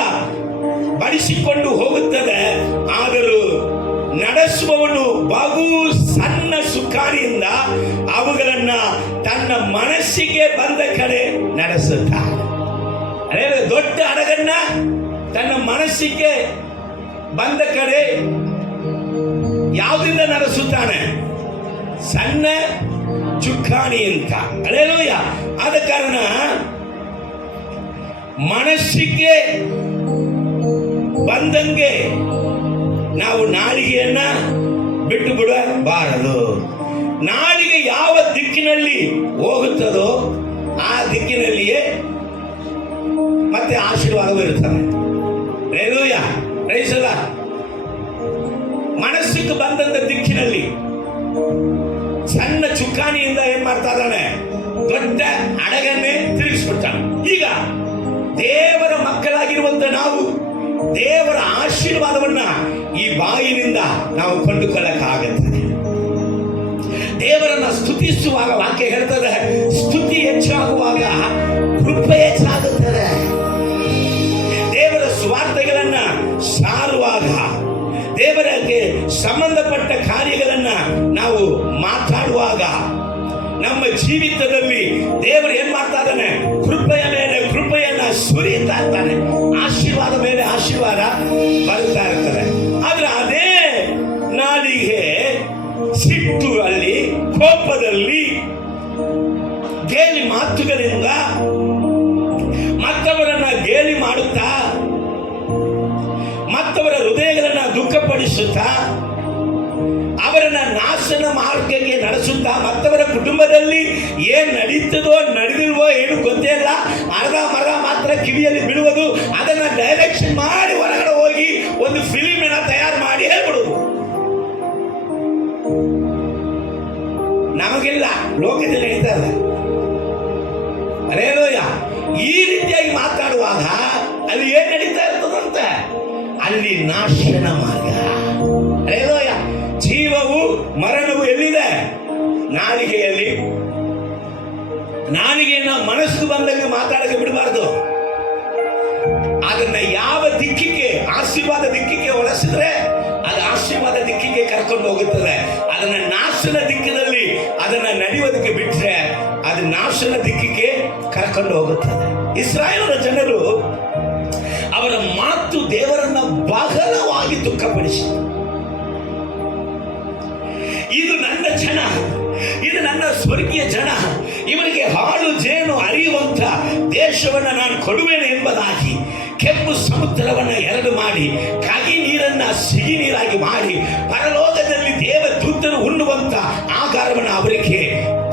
ಬಡಿಸಿಕೊಂಡು ಹೋಗುತ್ತದೆ, ಆದರೂ ನಡೆಸುವವನು ಬಹು ಸಣ್ಣ ಸುಖಾರಿಯಿಂದ ಅವುಗಳನ್ನ ತನ್ನ ಮನಸ್ಸಿಗೆ ಬಂದ ಕಡೆ ನಡೆಸುತ್ತಾನೆ. ದೊಡ್ಡ ಹಡಗನ್ನ ತನ್ನ ಮನಸ್ಸಿಗೆ ಬಂದ ಕಡೆ ಯಾವುದರಿಂದ ನಡೆಸುತ್ತಾನೆ? ಸಣ್ಣ ಚುಕ್ಕಾಣಿ ಅಂತ. ಅಲ್ಲೇಲೂಯ. ಆದ ಕಾರಣ ಮನಸ್ಸಿಗೆ ಬಂದಂಗೆ ನಾವು ನಾಲಿಗೆಯನ್ನ ಬಿಟ್ಟು ಬಿಡಬಾರದು. ನಾಲಿಗೆ ಯಾವ ದಿಕ್ಕಿನಲ್ಲಿ ಹೋಗುತ್ತದೋ ಆ ದಿಕ್ಕಿನಲ್ಲಿಯೇ ಮತ್ತೆ ಆಶೀರ್ವಾದವೂ ಇರ್ತದೆ. Hallelujah, praise the Lord. ಮನಸ್ಸಿಗೆ ಬಂದಂತ ದಿಕ್ಕಿನಲ್ಲಿ ಸಣ್ಣ ಚುಕ್ಕಾಣಿಯಿಂದ ಏನ್ ಮಾಡ್ತಾ ಇದ್ದಾನೆ? ದೊಡ್ಡ ಹಡಗನ್ನೇ ತಿರುಗಿಸ್ಬಿಡ್ತಾನೆ. ಈಗ ದೇವರ ಮಕ್ಕಳಾಗಿರುವಂತ ನಾವು ದೇವರ ಆಶೀರ್ವಾದವನ್ನ ಈ ಬಾಯಿನಿಂದ ನಾವು ಕೊಂಡುಕೊಳ್ಳಕ್ಕಾಗುತ್ತದೆ. ದೇವರನ್ನ ಸ್ತುತಿಸುವಾಗ ವಾಕ್ಯ ಹೇಳ್ತದೆ, ಸ್ತುತಿ ಹೆಚ್ಚಾಗುವಾಗ ಕೃಪೆ ಹೆಚ್ಚಾಗುತ್ತದೆ. ದೇವರ ಸ್ವಾರ್ಥಗಳನ್ನ ಸಾರುವಾಗ, ದೇವರಿಗೆ ಸಂಬಂಧಪಟ್ಟ ಕಾರ್ಯಗಳನ್ನ ನಾವು ಮಾತಾಡುವಾಗ ನಮ್ಮ ಜೀವಿತದಲ್ಲಿ ದೇವರು ಏನ್ ಮಾಡ್ತಾ ಇದ್ದಾನೆ? ಕೃಪೆಯ ಮೇಲೆ ಕೃಪೆಯನ್ನ ಸುರಿಯುತ್ತಾ ಇರ್ತಾನೆ. ಆಶೀರ್ವಾದ ಮೇಲೆ ಆಶೀರ್ವಾದ ಬರ್ತಾ ಇರ್ತದೆ. ಆದ್ರೆ ಅದೇ ನಾಲಿಗೆ ಸಿಟ್ಟು ಅಲ್ಲಿ, ಕೋಪದಲ್ಲಿ, ಗೇಲಿ ಮಾತುಗಳಿಂದ ಮತ್ತವರನ್ನ ಗೇಲಿ ಮಾಡುತ್ತಾ, ಮತ್ತವರ ಹೃದಯಗಳನ್ನ ದುಃಖಪಡಿಸುತ್ತಾ, ಅವರನ್ನ ನಾಶನ ಮಾರ್ಗಕ್ಕೆ ನಡೆಸುತ್ತಾ, ಮತ್ತವರ ಕುಟುಂಬದಲ್ಲಿ ಏನ್ ನಡೀತದೋ ನಡೆದಿಲ್ವೋ ಏನು ಗೊತ್ತೇ ಇಲ್ಲ, ಅರ್ಧ ಮರ್ಧ ಮಾತ್ರ ಕಿವಿಯಲ್ಲಿ ಬೀಳುವುದು, ಅದನ್ನ ಡೈರೆಕ್ಷನ್ ಮಾಡಿ ಹೊರಗಡೆ ಹೋಗಿ ಒಂದು ಫಿಲಿಮಿನ ತಯಾರು ಮಾಡಿ ಹೇಳ್ಬಿಡುವುದು. ನಮಗಿಲ್ಲ, ಲೋಕದಲ್ಲಿ ನಡೀತಾ ಇದೆ. ಹಲ್ಲೆಲೂಯ. ಈ ರೀತಿಯಾಗಿ ಮಾತಾಡುವಾಗ ಅಲ್ಲಿ ಏನ್ ನಡೀತಾ ಇರ್ತದಂತೆ? ಅಲ್ಲಿ ನಾಶನ ಮಾರ್ಗ. ಹಲ್ಲೆಲೂಯ. ಜೀವವು ಮರಣವು ಎಲ್ಲಿದೆ? ನಾಲಿಗೆಯಲ್ಲಿ. ನಾಲಿಗೆಯನ್ನ ಮನಸ್ಸು ಬಂದಂಗೆ ಮಾತಾಡಕ್ಕೆ ಬಿಡಬಾರ್ದು. ಅದನ್ನ ಯಾವ ದಿಕ್ಕಿಗೆ, ಆಶೀರ್ವಾದ ದಿಕ್ಕಿಗೆ ಒಲಿಸಿದ್ರೆ ಅದು ಆಶೀರ್ವಾದ ದಿಕ್ಕಿಗೆ ಕರ್ಕೊಂಡು ಹೋಗುತ್ತದೆ. ಅದನ್ನ ನಾಶನ ದಿಕ್ಕಿನಲ್ಲಿ ಅದನ್ನ ನಡೆಯುವುದಕ್ಕೆ ಬಿಟ್ಟರೆ ಅದು ನಾಶನ ದಿಕ್ಕಿಗೆ ಕರ್ಕೊಂಡು ಹೋಗುತ್ತದೆ. ಇಸ್ರಾಯೇಲರ ಜನರು ಅವರ ಮಾತು ದೇವರನ್ನ ಬಹಳವಾಗಿ ದುಃಖಪಡಿಸಿತು. ಇದು ನನ್ನ ಜನ, ಇದು ನನ್ನ ಸ್ವರ್ಗೀಯ ಜನ, ಇವರಿಗೆ ಹಾಲು ಜೇನು ಹರಿಯುವಂತ ದೇಶವನ್ನ ನಾನು ಕೊಡುವೆನು ಎಂಬುದಾಗಿ ಕೆಂಪು ಸಮುದ್ರವನ್ನ ಎರಡು ಮಾಡಿ, ಕಹಿ ನೀರನ್ನ ಸಿಹಿ ನೀರಾಗಿ ಮಾಡಿ, ಪರಲೋಕದಲ್ಲಿ ದೇವದೂತರು ಉಣ್ಣುವಂತ ಆಹಾರವನ್ನು ಅವರಿಗೆ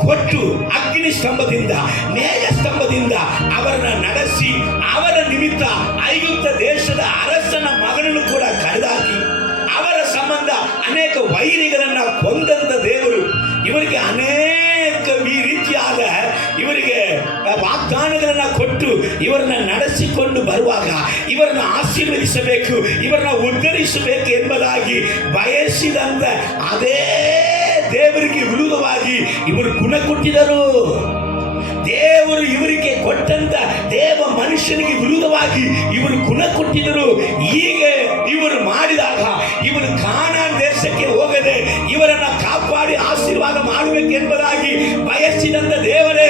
ಕೊಟ್ಟು, ಅಗ್ನಿ ಸ್ತಂಭದಿಂದ ಮೇಘ ಸ್ತಂಭದಿಂದ ಅವರನ್ನ ನಡೆಸಿ, ಅವರ ನಿಮಿತ್ತ ಐಗುಪ್ತ ದೇಶದ ಅರಸನ ಮಗನನ್ನು ಕೂಡ ಕರೆದಾಕಿ, ಅವರ ಸಂಬಂಧ ಅನೇಕ ವೈರಿಗಳನ್ನ ಕೊಂದಂತ ದೇವರು ಇವರಿಗೆ ಅನೇಕ ಈ ರೀತಿಯಾದ ಇವರಿಗೆ ವಾಗ್ದಾನಗಳನ್ನ ಕೊಟ್ಟು ಇವರನ್ನ ನಡೆಸಿಕೊಂಡು ಬರುವಾಗ ಇವರನ್ನ ಆಶೀರ್ವದಿಸಬೇಕು, ಇವರನ್ನ ಉದ್ಧರಿಸಬೇಕು ಎಂಬುದಾಗಿ ಬಯಸಿದಂತ ಅದೇ ದೇವರಿಗೆ ವಿರುದ್ಧವಾಗಿ ಇವರು ಗುಣ ಕೊಟ್ಟಿದರು. ದೇವರು ಇವರಿಗೆ ಕೊಟ್ಟಂತ ದೇವ ಮನುಷ್ಯನಿಗೆ ವಿರುದ್ಧವಾಗಿ ಇವರು ಗುಣ ಕೊಟ್ಟಿದ್ದರು. ಹೀಗೆ ಇವರು ಮಾಡಿದಾಗ ಇವರು ಕಾನಾನ್ ದೇಶಕ್ಕೆ ಹೋಗದೆ ಇವರನ್ನ ಕಾಪಾಡಿ ಆಶೀರ್ವಾದ ಮಾಡಬೇಕೆಂಬುದಾಗಿ ಬಯಸಿದಂತ ದೇವರೇ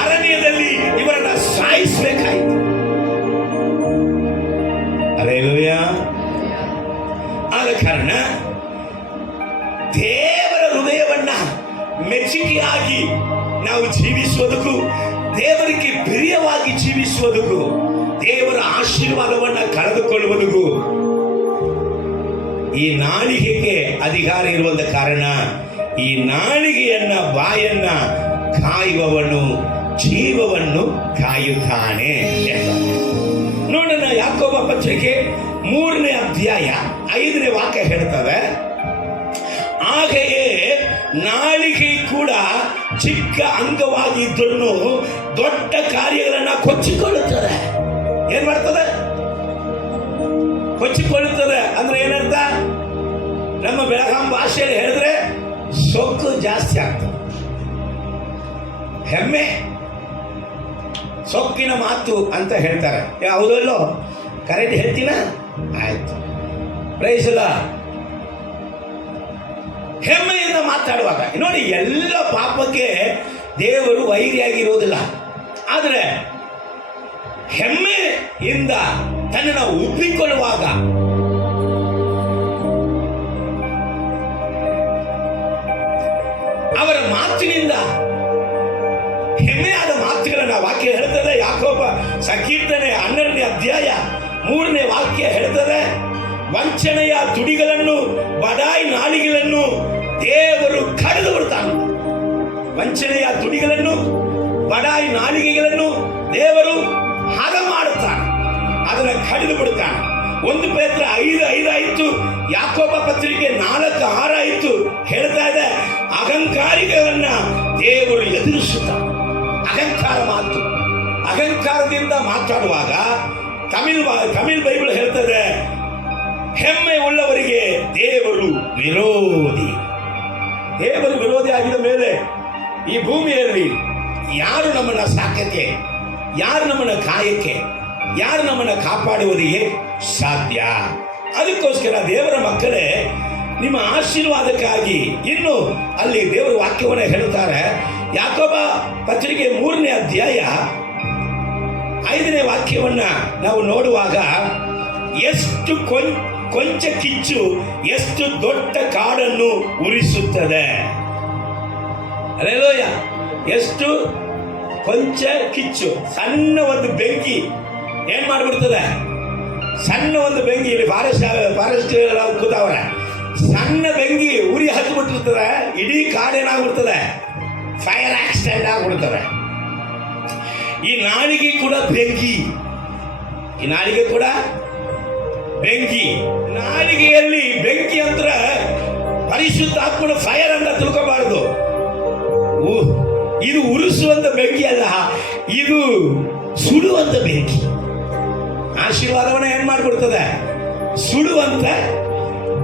ಅರಣ್ಯದಲ್ಲಿ ಇವರನ್ನ ಸಾಯಿಸಬೇಕಾಯಿತು. ಹಲ್ಲೆಲೂಯ. ಆದ ಕಾರಣ ದೇವರ ಹೃದಯವನ್ನ ಮೆಚ್ಚುಗೆಯಾಗಿ ನಾವು ಜೀವಿಸುವುದಕ್ಕೂ, ದೇವರಿಗೆ ಪ್ರಿಯವಾಗಿ ಜೀವಿಸುವುದಕ್ಕೂ, ದೇವರ ಆಶೀರ್ವಾದವನ್ನ ಕಳೆದುಕೊಳ್ಳುವುದಕ್ಕೂ ಈ ನಾಲಿಗೆಗೆ ಅಧಿಕಾರ ಇರುವಂತ ಕಾರಣ ಈ ನಾಲಿಗೆಯನ್ನ, ಬಾಯನ್ನ ಕಾಯುವವನು ಜೀವವನ್ನು ಕಾಯುತ್ತಾನೆ ಎಂದ. ನೋಡೋಣ, ಯಾಕೋಬ ಪತ್ರಿಕೆ 3ನೇ ಅಧ್ಯಾಯ 5ನೇ ವಾಕ್ಯ ಹೇಳ್ತವೆ, ಹಾಗೆಯೇ ನಾಲಿಗೆ ಕೂಡ ಚಿಕ್ಕ ಅಂಗವಾಗಿದ್ರೂ ದೊಡ್ಡ ಕಾರ್ಯಗಳನ್ನ ಕೊಚ್ಚಿಕೊಳ್ಳುತ್ತದೆ. ಏನ್ ಮಾಡ್ತದೆ? ಕೊಚ್ಚಿಕೊಳ್ಳುತ್ತದೆ. ಅಂದ್ರೆ ಏನರ್ಥ? ನಮ್ಮ ಬೆಳಗಾಂ ಭಾಷೆಯಲ್ಲಿ ಹೇಳಿದ್ರೆ ಸೊಕ್ಕು ಜಾಸ್ತಿ ಆಗ್ತದೆ. ಹೆಮ್ಮೆ ಸೊಕ್ಕಿನ ಮಾತು ಅಂತ ಹೇಳ್ತಾರೆ. ಯಾವುದಲ್ಲೋ ಕರೆಕ್ಟ್ ಹೇಳ್ತೀನ? ಆಯ್ತು, ಪ್ರೈಸ್ ದ ಲಾರ್ಡ್. ಹೆಮ್ಮೆಯಿಂದ ಮಾತಾಡುವಾಗ ನೋಡಿ, ಎಲ್ಲ ಪಾಪಕ್ಕೆ ದೇವರು ವೈರಿಯಾಗಿರೋದಿಲ್ಲ. ಆದರೆ ಹೆಮ್ಮೆಯಿಂದ ತನ್ನನ್ನು ಒಪ್ಪಿಕೊಳ್ಳುವಾಗ ಅವರ ಮಾತಿನಿಂದ, ಹೆಮ್ಮೆಯಾದ ಮಾತುಗಳನ್ನ ವಾಕ್ಯ ಹೇಳ್ತದೆ. ಯಾಕೋಬ ಸಂಕೀರ್ತನೆ 12ನೇ ಅಧ್ಯಾಯ 3ನೇ ವಾಕ್ಯ ಹೇಳ್ತದೆ, ವಂಚನೆಯ ತುಡಿಗಳನ್ನು, ಬಡಾಯಿ ನಾಲಿಗೆಗಳನ್ನು ದೇವರು ಕಡಿದು ಬಿಡ್ತಾನೆ. ವಂಚನೆಯ ತುಡಿಗಳನ್ನು, ಬಡಾಯಿ ನಾಲಿಗೆಗಳನ್ನು ದೇವರು ಹದ ಮಾಡುತ್ತಾನೆ, ಅದನ್ನು ಕಡಿದು ಬಿಡುತ್ತಾನೆ. 1 ಪೇತ್ರ 5:5 ಆಯಿತು, ಯಾಕೋಬ ಪತ್ರಿಕೆ 4:6 ಆಯಿತು. ಹೇಳ್ತಾ ಇದೆ, ಅಹಂಕಾರಿಗಳನ್ನ ದೇವರು ಎದುರಿಸುತ್ತಾನೆ. ಅಹಂಕಾರ ಮಾತು, ಅಹಂಕಾರದಿಂದ ಮಾತಾಡುವಾಗ ತಮಿಳ್ ಬೈಬಲ್ ಹೇಳ್ತದೆ, ಹೆಮ್ಮೆ ಉಳ್ಳವರಿಗೆ ದೇವರು ವಿರೋಧಿ. ದೇವರು ವಿರೋಧಿ ಆಗಿದ ಮೇಲೆ ಈ ಭೂಮಿಯಲ್ಲಿ ಯಾರು ನಮ್ಮನ್ನ ಸಾಕಕ್ಕೆ, ಯಾರು ನಮ್ಮನ್ನ ಕಾಯಕ್ಕೆ, ಯಾರು ನಮ್ಮನ್ನ ಕಾಪಾಡುವುದಕ್ಕೆ ಸಾಧ್ಯ? ಅದಕ್ಕೋಸ್ಕರ ದೇವರ ಮಕ್ಕಳೇ, ನಿಮ್ಮ ಆಶೀರ್ವಾದಕ್ಕಾಗಿ ಇನ್ನು ಅಲ್ಲಿ ದೇವರ ವಾಕ್ಯವನ್ನು ಹೇಳುತ್ತಾರೆ. ಯಾಕೋಬ ಪತ್ರಿಕೆ 3ನೇ ಅಧ್ಯಾಯ 5ನೇ ವಾಕ್ಯವನ್ನ ನಾವು ನೋಡುವಾಗ, ಎಷ್ಟು ಕೊಂಚ ಕಿಚ್ಚು ಎಷ್ಟು ದೊಡ್ಡ ಕಾಡನ್ನು ಉರಿಸುತ್ತದೆ. ಹಲ್ಲೆಲೂಯ. ಎಷ್ಟು ಕೊಂಚ ಕಿಚ್ಚು, ಸಣ್ಣ ಒಂದು ಬೆಂಕಿ ಏನ್ ಮಾಡ್ಬಿಡ್ತದೆ? ಸಣ್ಣ ಒಂದು ಬೆಂಕಿ, ಇಲ್ಲಿ ಫಾರೆಸ್ಟ್ ಕೂತವ್ರೆ, ಸಣ್ಣ ಬೆಂಕಿ ಉರಿ ಹಚ್ಚಿಬಿಟ್ಟಿರ್ತದೆ, ಇಡೀ ಕಾಡೇನಾಗ್ಬಿಡ್ತದೆ? ಫೈರ್ ಆಕ್ಸಿಡೆಂಟ್ ಆಗ್ಬಿಡ್ತದೆ. ಈ ನಾಡಿಗೆ ಕೂಡ ಬೆಂಕಿ, ಈ ನಾಡಿಗೆ ಕೂಡ ಬೆಂಕಿ. ನಾಲಿಗೆಯಲ್ಲಿ ಬೆಂಕಿ ಅಂದ್ರೆ ಪರಿಶುದ್ಧಾತ್ಮನ ಫೈರ್ ಅಂತ ತಿಳ್ಕೋಬಾರದು. ಇದು ಉರಿಸುವಂತ ಬೆಂಕಿ ಅಲ್ಲ, ಇದು ಸುಡುವಂತ ಬೆಂಕಿ. ಆಶೀರ್ವಾದವನ್ನ ಏನ್ ಮಾಡ್ಬಿಡ್ತದೆ? ಸುಡುವಂತ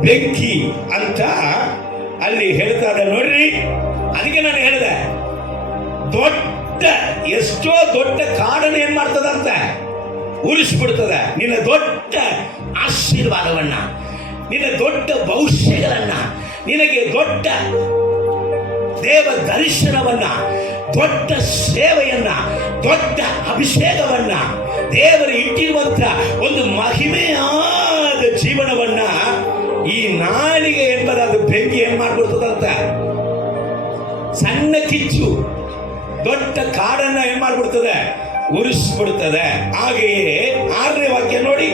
ಬೆಂಕಿ ಅಂತ ಅಲ್ಲಿ ಹೇಳ್ತಾರೆ ನೋಡ್ರಿ. ಅದಕ್ಕೆ ನಾನು ಹೇಳಿದೆ, ಎಷ್ಟೋ ದೊಡ್ಡ ಕಾಡನ್ನು ಏನ್ ಮಾಡ್ತದಂತ ಉರಿಸ್ಬಿಡ್ತದೆ. ನಿನ್ನ ದೊಡ್ಡ ಆಶೀರ್ವಾದವನ್ನ, ನಿನ್ನ ದೊಡ್ಡ ಭವಿಷ್ಯಗಳನ್ನ, ನಿನಗೆ ದೊಡ್ಡ ದೇವ ದರ್ಶನವನ್ನ, ದೊಡ್ಡ ಸೇವೆಯನ್ನ, ದೊಡ್ಡ ಅಭಿಷೇಕವನ್ನ, ದೇವರು ಇಟ್ಟಿರುವಂತ ಒಂದು ಮಹಿಮೆಯಾದ ಜೀವನವನ್ನ ಈ ನಾಲಿಗೆ ಎಂಬುದಾದ ಬೆಂಕಿ ಏನ್ ಮಾಡ್ಬಿಡ್ತದಂತ? ಸಣ್ಣ ಕಿಚ್ಚು ದೊಡ್ಡ ಕಾಡನ್ನ ಏನ್ ಮಾಡ್ಬಿಡ್ತದೆ? ಉರಿಸ್ಬಿಡ್ತದೆ. ಹಾಗೆಯೇ 6ನೇ ವಾಕ್ಯ ನೋಡಿ,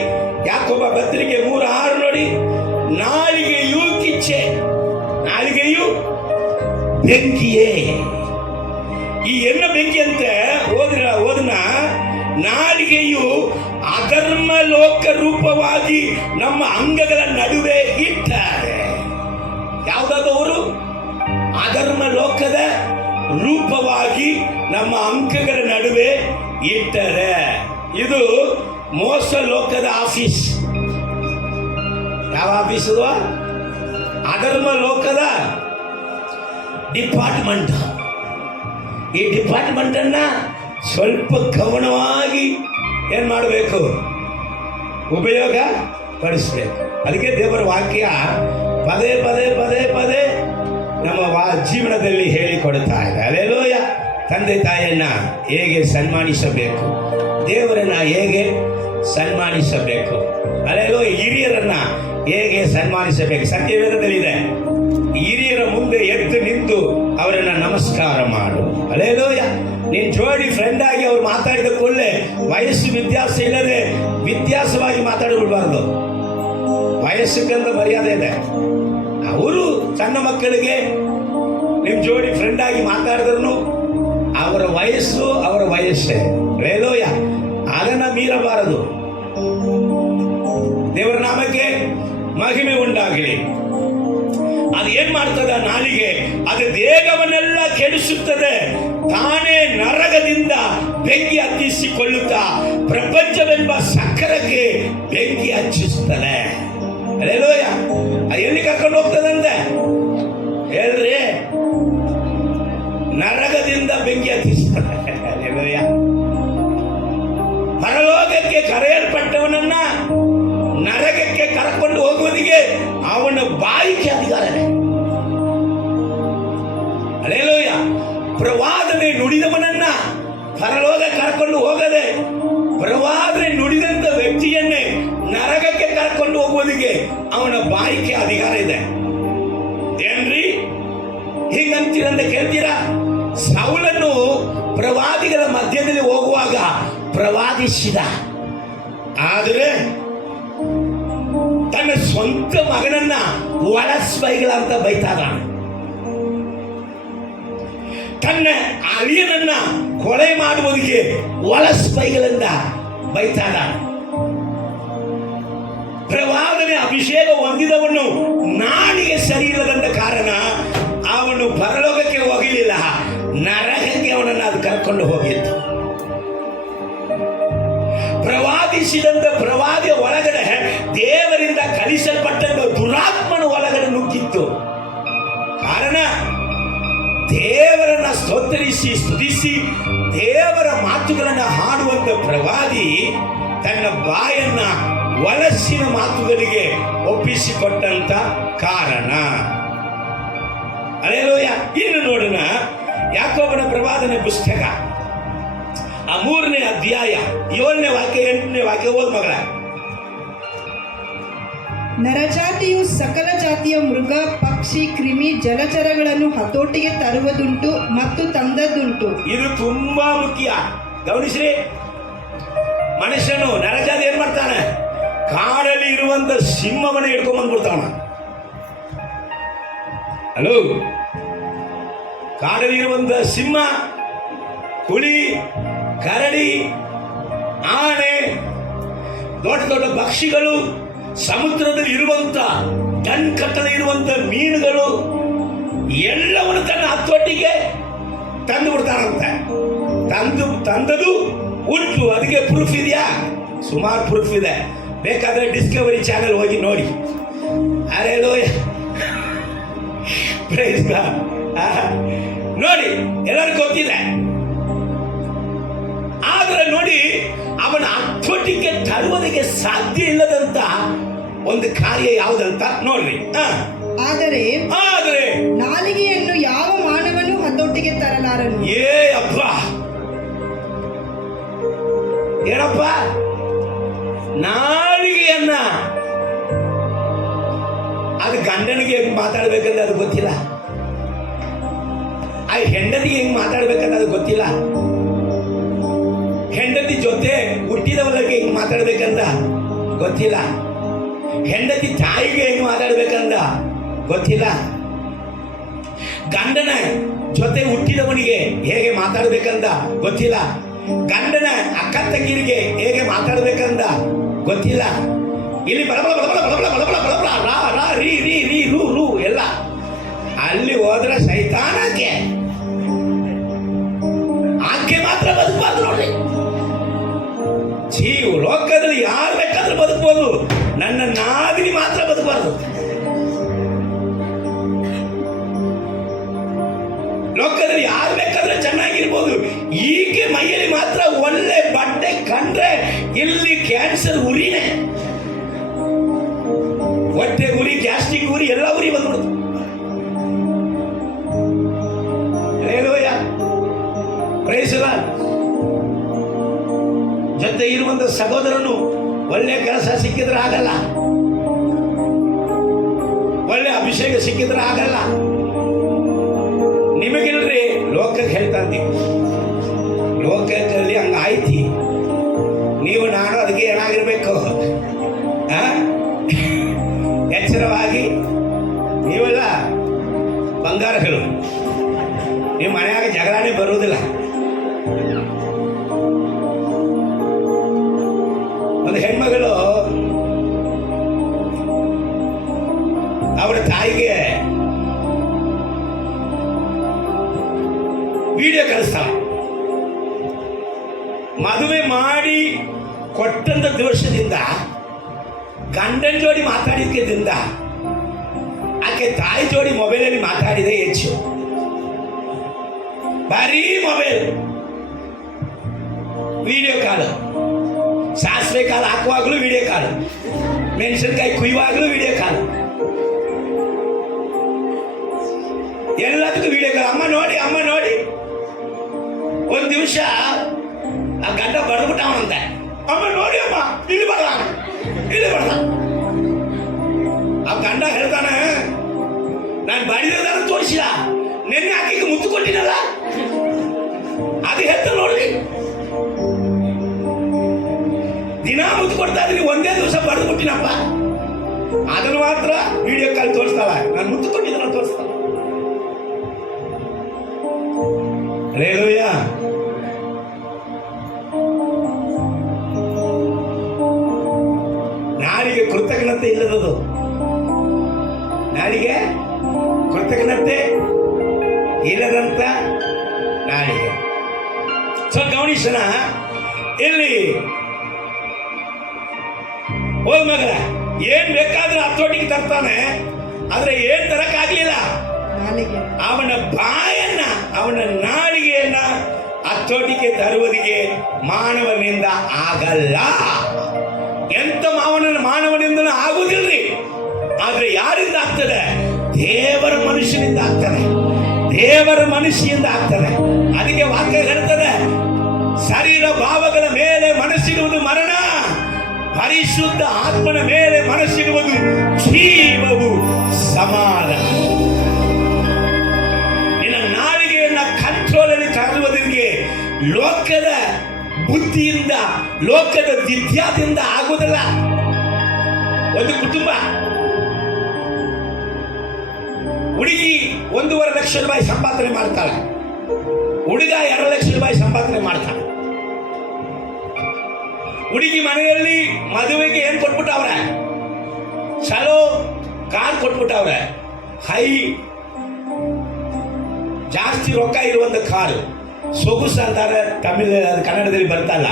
ಯಾಕೋಬ ಪತ್ರಿಕೆ 3:6 ನೋಡಿ, ನಾಲಿಗೆಯೂ ಕಿಚ್ಚೆ, ನಾಲಿಗೆಯು ಬೆಂಕಿಯೇ. ಈ ಎನ್ನ ಬೆಂಕಿ ಅಂತ ಓದನ ನಾಲಿಗೆಯು ಅಧರ್ಮ ಲೋಕ ರೂಪವಾಗಿ ನಮ್ಮ ಅಂಗಗಳ ನಡುವೆ ಇಟ್ಟಾರೆ. ಯಾವುದಾದವರು? ಅಧರ್ಮ ಲೋಕದ ರೂಪವಾಗಿ ನಮ್ಮ ಅಂಗಗಳ ನಡುವೆ ಇಟ್ಟರೆ. ಇದು ಮೋಸ ಲೋಕದ ಆಫೀಸ್. ಯಾವ ಆಫೀಸ್ ಅದು? ಅಧರ್ಮ ಲೋಕದ ಡಿಪಾರ್ಟ್ಮೆಂಟ್. ಈ ಡಿಪಾರ್ಟ್ಮೆಂಟ್ ಅನ್ನ ಸ್ವಲ್ಪ ಗಮನವಾಗಿ ಏನ್ ಮಾಡಬೇಕು? ಉಪಯೋಗ ಪಡಿಸಬೇಕು. ಅದಕ್ಕೆ ದೇವರ ವಾಕ್ಯ ಪದೇ ಪದೇ ಪದೇ ಪದೇ ನಮ್ಮ ಜೀವನದಲ್ಲಿ ಹೇಳಿಕೊಡುತ್ತಾ ಇದೆ. ಹಲ್ಲೆಲೂಯ. ತಂದೆ ತಾಯಿಯನ್ನ ಹೇಗೆ ಸನ್ಮಾನಿಸಬೇಕು, ದೇವರನ್ನ ಹೇಗೆ ಸನ್ಮಾನಿಸಬೇಕು, ಹಲ್ಲೆಲೂಯ, ಹಿರಿಯರನ್ನ ಹೇಗೆ ಸನ್ಮಾನಿಸಬೇಕು. ಸತ್ಯವೇದದಲ್ಲಿದೆ, ಹಿರಿಯರ ಮುಂದೆ ಎದ್ದು ನಿಂತು ಅವರನ್ನ ನಮಸ್ಕಾರ ಮಾಡು. ಹಲ್ಲೆಲೂಯ. ನಿನ್ ಜೋಡಿ ಫ್ರೆಂಡ್ ಆಗಿ ಅವ್ರು ಮಾತಾಡಿದ ಕೂಡಲೇ ವಯಸ್ಸು ವ್ಯತ್ಯಾಸ ಇಲ್ಲದೆ ವ್ಯತ್ಯಾಸವಾಗಿ ಮಾತಾಡಬಿಡ್ಬಾರ್ದು. ವಯಸ್ಸಕ್ಕಂತ ಮರ್ಯಾದೆ ಇದೆ. ಅವರು ಸಣ್ಣ ಮಕ್ಕಳಿಗೆ ನಿಮ್ ಜೋಡಿ ಫ್ರೆಂಡ್ ಆಗಿ ಮಾತಾಡಿದ್ರು ಅವರ ವಯಸ್ಸು ಅವರ ವಯಸ್ಸೇ. ಹಲ್ಲೆಲೂಯ. ಅದನ್ನ ಮೀರಬಾರದು. ದೇವರ ನಾಮಕ್ಕೆ ಮಹಿಮೆ ಉಂಟಾಗಲಿ. ಅದು ಏನ್ ಮಾಡ್ತದ? ನಾಲಿಗೆ ಅದು ದೇಹವನ್ನೆಲ್ಲ ಕೆಡಿಸುತ್ತದೆ, ತಾನೇ ನರಕದಿಂದ ಬೆಂಕಿ ಹತ್ತಿಸಿಕೊಳ್ಳುತ್ತಾ ಪ್ರಪಂಚವೆಂಬ ಸಕ್ಕರಕ್ಕೆ ಬೆಂಕಿ ಹಚ್ಚಿಸುತ್ತದೆ. ಹಲ್ಲೆಲೂಯಾ. ಎಲ್ಲಿ ಕರ್ಕೊಂಡು ಹೋಗ್ತದಂತೆ ಹೇಳ್ರಿ? ನರಕದಿಂದ ಬೆಂಕಿ ಹತ್ತಿಸುತ್ತದೆ. ಹಲ್ಲೆಲೂಯಾ. ಪರಲೋಕಕ್ಕೆ ಕರೆಯಲ್ಪಟ್ಟವನನ್ನ ನರಕಕ್ಕೆ ಕರ್ಕೊಂಡು ಹೋಗುವುದಿಗೆ ಅವನ ಬಾಯಿಗೆ ಅಧಿಕಾರ ಇದೆ. ಹಲ್ಲೆಲೂಯಾ. ಪ್ರವಾದನೆ ನುಡಿದವನನ್ನ ಪರಲೋಕ ಕರ್ಕೊಂಡು ಹೋಗದೆ ಪ್ರವಾದನೆ ನುಡಿದಂತ ವ್ಯಕ್ತಿಯನ್ನೇ ನರಕಕ್ಕೆ ಕರ್ಕೊಂಡು ಹೋಗುವುದಿಗೆ ಅವನ ಬಾಯಿಗೆ ಅಧಿಕಾರ ಇದೆ. ಏನ್ರಿ ಹಿಂಗಂತೀರಂತ ಕೇಳ್ತೀರಾ? ಸೌಲನು ಪ್ರವಾದಿಗಳ ಮಧ್ಯದಲ್ಲಿ ಹೋಗುವಾಗ ಪ್ರವಾದಿಸಿದ, ಆದರೆ ತನ್ನ ಸ್ವಂತ ಮಗನನ್ನ ಒಳಸ್ಪೈಗಳ ಅಂತ ಬೈತಾರ. ತನ್ನ ಅಳಿಯನನ್ನ ಕೊಲೆ ಮಾಡುವುದಕ್ಕೆ ಒಳಸ್ಪೈಗಳಿಂದ ಬೈತಾರ. ಪ್ರವಾದನೆ ಅಭಿಷೇಕ ಹೊಂದಿದವನು ನಾಡಿಗೆ ಸರಿ ಇಲ್ಲದಂತ ಕಾರಣ ಅವನು ಪರಲೋಕಕ್ಕೆ ಹೋಗಲಿಲ್ಲ, ನರಕಕ್ಕೆ ಅವನನ್ನು ಅದು ಕರ್ಕೊಂಡು ಹೋಗಿತ್ತು. ಪ್ರವಾದಿಸಿದಂತ ಪ್ರವಾದಿಯ ಒಳಗಡೆ ದೇವರಿಂದ ಕಲಿಸಲ್ಪಟ್ಟಂತ ದುರಾತ್ಮನ ಒಳಗಡೆ ನುಗ್ಗಿತ್ತು. ಕಾರಣ ದೇವರನ್ನ ಸ್ತೋತ್ರಿಸಿ ಸ್ತುತಿಸಿ ದೇವರ ಮಾತುಗಳನ್ನು ಹಾಡುವಂತ ಪ್ರವಾದಿ ತನ್ನ ಬಾಯನ್ನ ವಲಸ್ಸಿನ ಮಾತುಗಳಿಗೆ ಒಪ್ಪಿಸಿಕೊಟ್ಟಂತ ಕಾರಣ. ಹಲ್ಲೆಲೂಯಾ. ಇನ್ನು ನೋಡೋಣ ಯಾಕೋಬನ ಪ್ರವಾದನೆ ಪುಸ್ತಕ 3ನೇ ಅಧ್ಯಾಯ 7ನೇ ವಾಕ್ಯ 8ನೇ ವಾಕ್ಯ ಓದ್ ಮಗಳ. ನರಜಾತಿಯು ಸಕಲ ಜಾತಿಯ ಮೃಗ, ಪಕ್ಷಿ, ಕ್ರಿಮಿ, ಜಲಚರಗಳನ್ನು ಹತೋಟಿಗೆ ತರುವುದುಂಟು ಮತ್ತು ತಂದದ್ದುಂಟು. ಇದು ತುಂಬಾ ಮುಖ್ಯ, ಗಮನಿಸ್ರಿ. ಮನುಷ್ಯನು ನರಜಾತಿ ಏನ್ ಮಾಡ್ತಾನೆ? ಕಾಡಲ್ಲಿ ಇರುವಂತ ಸಿಂಹವನ್ನ ಹಿಡ್ಕೊಂಡ್ ಬಂದ್ಬಿಡ್ತಾನ. ಹಲೋ, ಕಾಡಲ್ಲಿ ಇರುವಂತ ಸಿಂಹ, ಹುಲಿ, ಕರಡಿ, ಆನೆ, ದೊಡ್ಡ ದೊಡ್ಡ ಪಕ್ಷಿಗಳು, ಸಮುದ್ರದಲ್ಲಿ ಇರುವಂತ ಕಟ್ಟದಲ್ಲಿ ಇರುವಂತ ಮೀನುಗಳು ಎಲ್ಲವನ್ನು ತನ್ನ ಹತ್ತೊಟ್ಟಿಗೆ ತಂದು ಬಿಡ್ತಾನಂತೆ. ತಂದದು ಉಂಟು. ಅದಕ್ಕೆ ಪ್ರೂಫ್ ಇದೆಯಾ? ಸುಮಾರು ಪ್ರೂಫ್ ಇದೆ. ಬೇಕಾದ್ರೆ ಡಿಸ್ಕವರಿ ಚಾನೆಲ್ ಹೋಗಿ ನೋಡಿ. ಹಲ್ಲೆಲೂಯಾ. Praise God. ನೋಡಿ, ಎಲ್ಲರಿಗೂ ಗೊತ್ತಿದೆ. ಆದ್ರೆ ನೋಡಿ, ಅವನ ಹತೋಟಿಗೆ ತರುವುದಕ್ಕೆ ಸಾಧ್ಯ ಇಲ್ಲದಂತ ಒಂದು ಕಾರ್ಯ ಯಾವುದಂತ ನೋಡ್ರಿ. ಆದರೆ ನಾಲಿಗೆಯನ್ನು ಯಾವ ಮಾನವನು ಹತೋಟಿಗೆ ತರಲಾರನು. ಅಪ್ಪ, ಏನಪ್ಪ? ನಾಲಿಗೆಯನ್ನ ಅದು ಗಂಡನಿಗೆ ಹೆಂಗ್ ಮಾತಾಡ್ಬೇಕಂದ್ರೆ ಅದು ಗೊತ್ತಿಲ್ಲ. ಆ ಹೆಂಡತಿಗೆ ಹೆಂಗ್ ಮಾತಾಡ್ಬೇಕಂದ್ರೆ ಅದು ಗೊತ್ತಿಲ್ಲ. ಹೆಂಡತಿ ಜೊತೆ ಹುಟ್ಟಿದವರಿಗೆ ಹೆಂಗ್ ಮಾತಾಡ್ಬೇಕಂತ ಗೊತ್ತಿಲ್ಲ. ಹೆಂಡತಿ ತಾಯಿಗೆ ಹೆಂಗ್ ಮಾತಾಡ್ಬೇಕಂತ ಗೊತ್ತಿಲ್ಲ. ಗಂಡನ ಜೊತೆ ಹುಟ್ಟಿದವನಿಗೆ ಹೇಗೆ ಮಾತಾಡ್ಬೇಕಂತ ಗೊತ್ತಿಲ್ಲ. ಗಂಡನ ಅಕ್ಕ ತಂಗಿರಿಗೆ ಹೇಗೆ ಮಾತಾಡ್ಬೇಕಂತ ಗೊತ್ತಿಲ್ಲ. ಇಲ್ಲಿ ಬಳಬಳ ಬಳಬಳ ಬಳಬಳ ಬಳಬಳ ಬಳಬಳ ರಾ ರಾ ರೀ ರೀ ರೀ ರೂ ರೂ ಎಲ್ಲ. ಅಲ್ಲಿ ಹೋದ್ರೆ ಸೈತಾನಕ್ಕೆ ಆಕೆ ಮಾತ್ರ ಬದುಕಬಾರ್ದು ನೋಡ್ರಿ. ಲೋಕದಲ್ಲಿ ಯಾರು ಬೇಕಾದ್ರೂ ಬದುಕಬಹುದು, ನನ್ನ ನಾದಿನಿ ಮಾತ್ರ ಬದುಕಬಾರ್ದು. ಲೋಕದಲ್ಲಿ ಯಾರು ಬೇಕಾದ್ರೆ ಚೆನ್ನಾಗಿರ್ಬೋದು, ಈಕೆ ಮೈಯಲ್ಲಿ ಮಾತ್ರ ಒಳ್ಳೆ ಬಟ್ಟೆ ಕಂಡ್ರೆ ಇಲ್ಲಿ ಕ್ಯಾನ್ಸರ್ ಉರಿನೇ, ಹೊಟ್ಟೆ ಉರಿ, ಗ್ಯಾಸ್ಟ್ರಿಕ್ ಉರಿ, ಎಲ್ಲ ಉರಿ ಬಂದ್ಬಿಡುದು. ಹಲ್ಲೆಲೂಯಾ. Praise the Lord. ಜೊತೆ ಇರುವಂತ ಸಹೋದರನು ಒಳ್ಳೆ ಕೆಲಸ ಸಿಕ್ಕಿದ್ರೆ ಆಗಲ್ಲ, ಒಳ್ಳೆ ಅಭಿಷೇಕ ಸಿಕ್ಕಿದ್ರೆ ಆಗಲ್ಲ. ನಿಮಗಿಲ್ರಿ, ಲೋಕಕ್ಕೆ ಹೇಳ್ತಾ ಇದ್ದೀವಿ. ಲೋಕದಲ್ಲಿ ಹಂಗ ಆಯ್ತಿ. ನೀವು ನಾನು ಅದಕ್ಕೆ ಏನಾಗಿರ್ಬೇಕು? ಎಚ್ಚರವಾಗಿ. ನೀವೆಲ್ಲ ಬಂಗಾರಗಳು, ನಿಮ್ಮ ಮನೆಯಾಗ ಜಗಳನೇ ಬರುವುದಿಲ್ಲ. ಒಂದು ಹೆಣ್ಮಗಳು ಅವಳ ತಾಯಿಗೆ ಮದುವೆ ಮಾಡಿ ಕೊಟ್ಟಂತ ದೋಷದಿಂದ ಗಂಡನ ಜೋಡಿ ಮಾತಾಡಿದ್ದದಿಂದ ಆಕೆ ತಾಯಿ ಜೋಡಿ ಮೊಬೈಲಲ್ಲಿ ಮಾತಾಡಿದೆ ಹೆಚ್ಚು. ಬರೀ ಮೊಬೈಲ್, ವಿಡಿಯೋ ಕಾಲ್, ಸಾಸಿವೆ ಕಾಲು ಹಾಕುವಾಗಲೂ ವಿಡಿಯೋ ಕಾಲ್, ಮೆಣಸಿನಕಾಯಿ ಕುಯ್ಯುವಾಗಲೂ ವಿಡಿಯೋ ಕಾಲ್, ಎಲ್ಲದಕ್ಕೂ ವಿಡಿಯೋ ಕಾಲ್. ಅಮ್ಮ ನೋಡಿ, ಅಮ್ಮ ನೋಡಿ. ಒಂದು ದಿವಸ ಆ ಗಂಡ ಬಡ್ದ್ಬಿಟ್ಟವನಂತೆ, ಅಮ್ಮ ನೋಡಿ ಅಮ್ಮ, ಇಲ್ಲಿ ಬರಲ್ಲ, ಇಲ್ಲಿ ಬರಲ್ಲ. ಆ ಗಂಡ ಹೇಳ್ತಾನೆ, ನಾನು ಬಡಿದಾರ ತೋರಿಸಿಲ್ಲ, ನೆನ್ನೆ ಆಕೆಗೆ ಮುತ್ತು ಕೊಟ್ಟಿನಲ್ಲ, ಅದು ಹೇಳ್ತಾ ನೋಡ್ರಿ. ದಿನ ಮುತ್ತು ಕೊಡ್ತಾ ಇದ್ದೀನಿ, ಒಂದೇ ದಿವಸ ಬಡ್ದು ಕೊಟ್ಟಿನಪ್ಪ, ಅದನ್ನು ಮಾತ್ರ ವಿಡಿಯೋ ಕಾಲ್ ತೋರಿಸ್ತಾಳ, ನಾನು ಮುತ್ತು ಕೊಟ್ಟಿದ್ದಲ್ಲ ತೋರಿಸ್ತಾಳ. ಹಲ್ಲೆಲೂಯಾ. ನಾಲಿಗೆ ಕೃತಜ್ಞತೆ ಇಲ್ಲದದು, ನಾಲಿಗೆ ಕೃತಜ್ಞತೆ ಇಲ್ಲದಂತ ನಾಲಿಗೆ. ಸ್ವಲ್ಪ ಗಮನಿಸೋಣ. ಇಲ್ಲಿ ಹೋದ್ ಮಗನ ಏನ್ ಬೇಕಾದ್ರೂ ಹತ್ತೋಟಿಗೆ ತರ್ತಾನೆ, ಆದ್ರೆ ಏನ್ ತರಕ್ಕಾಗ್ಲಿಲ್ಲ. ನಾಲಿಗೆ ಅವನ ಬಾಯನ್ನ, ಅವನ ನಾಲಿಗೆಯನ್ನ ಹತ್ತೋಟಿಗೆ ತರುವುದಿಗೆ ಮಾನವನಿಂದ ಆಗಲ್ಲ. ಎಂತ ಮಾನವನಿಂದಲೂ ಆಗುವುದಿಲ್ರಿ. ಆದ್ರೆ ಯಾರಿಂದ ಆಗ್ತದೆ? ದೇವರ ಮನುಷ್ಯನಿಂದ ಆಗ್ತದೆ, ದೇವರ ಮನುಷ್ಯನಿಂದ ಆಗ್ತದೆ. ಅದಕ್ಕೆ ವಾಕ್ಯ ಹೇಳ್ತದೆ, ಶರೀರ ಭಾವಗಳ ಮೇಲೆ ಮನಸ್ಸಿಡುವುದು ಮರಣ, ಪರಿಶುದ್ಧ ಆತ್ಮನ ಮೇಲೆ ಮನಸ್ಸಿಡುವುದು ಜೀವವು ಸಮಾಧಾನ. ನಿನ್ನ ನಾಲಿಗೆಯನ್ನ ಕಂಟ್ರೋಲಲ್ಲಿ ತರುವುದಕ್ಕೆ ಲೋಕದ ಬುದ್ಧಿಯಿಂದ, ಲೋಕದ ವಿದ್ಯಾದಿಂದ ಆಗುವುದಿಲ್ಲ. ಒಂದು ಕುಟುಂಬ, ಹುಡುಗಿ 1.5 ಲಕ್ಷ ರೂಪಾಯಿ ಸಂಪಾದನೆ ಮಾಡ್ತಾಳೆ, ಹುಡುಗ 2 ಲಕ್ಷ ರೂಪಾಯಿ ಸಂಪಾದನೆ ಮಾಡ್ತಾಳೆ. ಹುಡುಗಿ ಮನೆಯಲ್ಲಿ ಮದುವೆಗೆ ಏನ್ ಕೊಟ್ಬಿಟ್ಟವ್ರೆ? ಚಲೋ ಕಾರ್ ಕೊಟ್ಬಿಟ್ಟವ್ರೆ, ಹೈ ಜಾಸ್ತಿ ರೊಕ್ಕ ಇರುವಂತ ಕಾರು, ಸೊಗುಸು ಅಂತಾರೆ ತಮಿಳ್, ಕನ್ನಡದಲ್ಲಿ ಬರ್ತಲ್ಲ.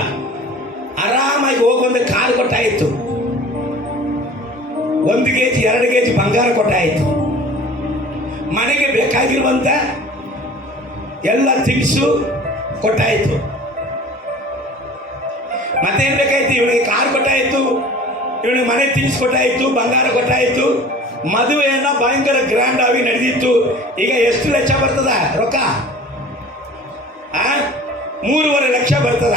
ಆರಾಮಾಗಿ ಹೋಗುವಂತ ಕಾರು ಕೊಟ್ಟಾಯಿತು, 1 kg 2 kg ಬಂಗಾರ ಕೊಟ್ಟಾಯಿತು, ಮನೆಗೆ ಬೇಕಾಗಿರುವಂತ ಎಲ್ಲ ಥಿಂಗ್ಸು ಕೊಟ್ಟಾಯಿತು. ಮತ್ತೇನ್ ಬೇಕಾಯ್ತು? ಇವನಿಗೆ ಕಾರ್ ಕೊಟ್ಟಾಯಿತು, ಇವನಿಗೆ ಮನೆ ಥಿಂಗ್ಸ್ ಕೊಟ್ಟಾಯಿತು, ಬಂಗಾರ ಕೊಟ್ಟಾಯಿತು. ಮದುವೆಯನ್ನ ಭಯಂಕರ ಗ್ರ್ಯಾಂಡ್ ಆಗಿ ನಡೆದಿತ್ತು. ಈಗ ಎಷ್ಟು ಲಕ್ಷ ಬರ್ತದ ರೊಕ್ಕ? 3.5 ಲಕ್ಷ ಬರ್ತದ.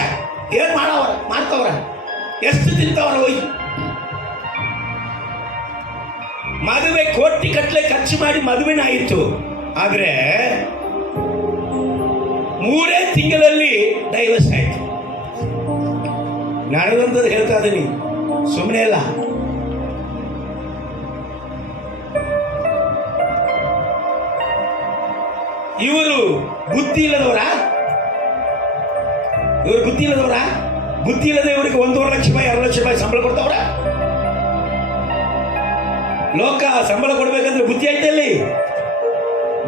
ಏನ್ ಮಾಡವ್ರ? ಮಾಡ್ತವ್ರ? ಎಷ್ಟು ತಿಂತವ್ರ ಹೋಗಿ? ಮದುವೆ ಕೋಟಿ ಕಟ್ಲೆ ಖರ್ಚು ಮಾಡಿ ಮದುವೆನ ಆಯಿತು. ಆದ್ರೆ 3 ತಿಂಗಳಲ್ಲಿ ಡೈವರ್ಸ್ ಆಯ್ತು. ನಡೆದಂಥದ್ದು ಹೇಳ್ತಾ ಇದ್ದೀನಿ, ಸುಮ್ಮನೆ ಅಲ್ಲ. ಇವರು ಬುದ್ಧಿ ಇಲ್ಲದವರ? ಇವರು ಬುದ್ಧಿ ಇಲ್ಲದವರ? ಬುದ್ಧಿ ಇಲ್ಲದೆ ಇವರಿಗೆ 1.5 ಲಕ್ಷ ರೂಪಾಯಿ 2 ಲಕ್ಷ ರೂಪಾಯಿ ಸಂಬಳ ಕೊಡ್ತಾವ್ರ? ಲೋಕ ಸಂಬಳ ಕೊಡ್ಬೇಕಂದ್ರೆ ಬುದ್ಧಿ ಐತೆ ಅಲ್ಲಿ?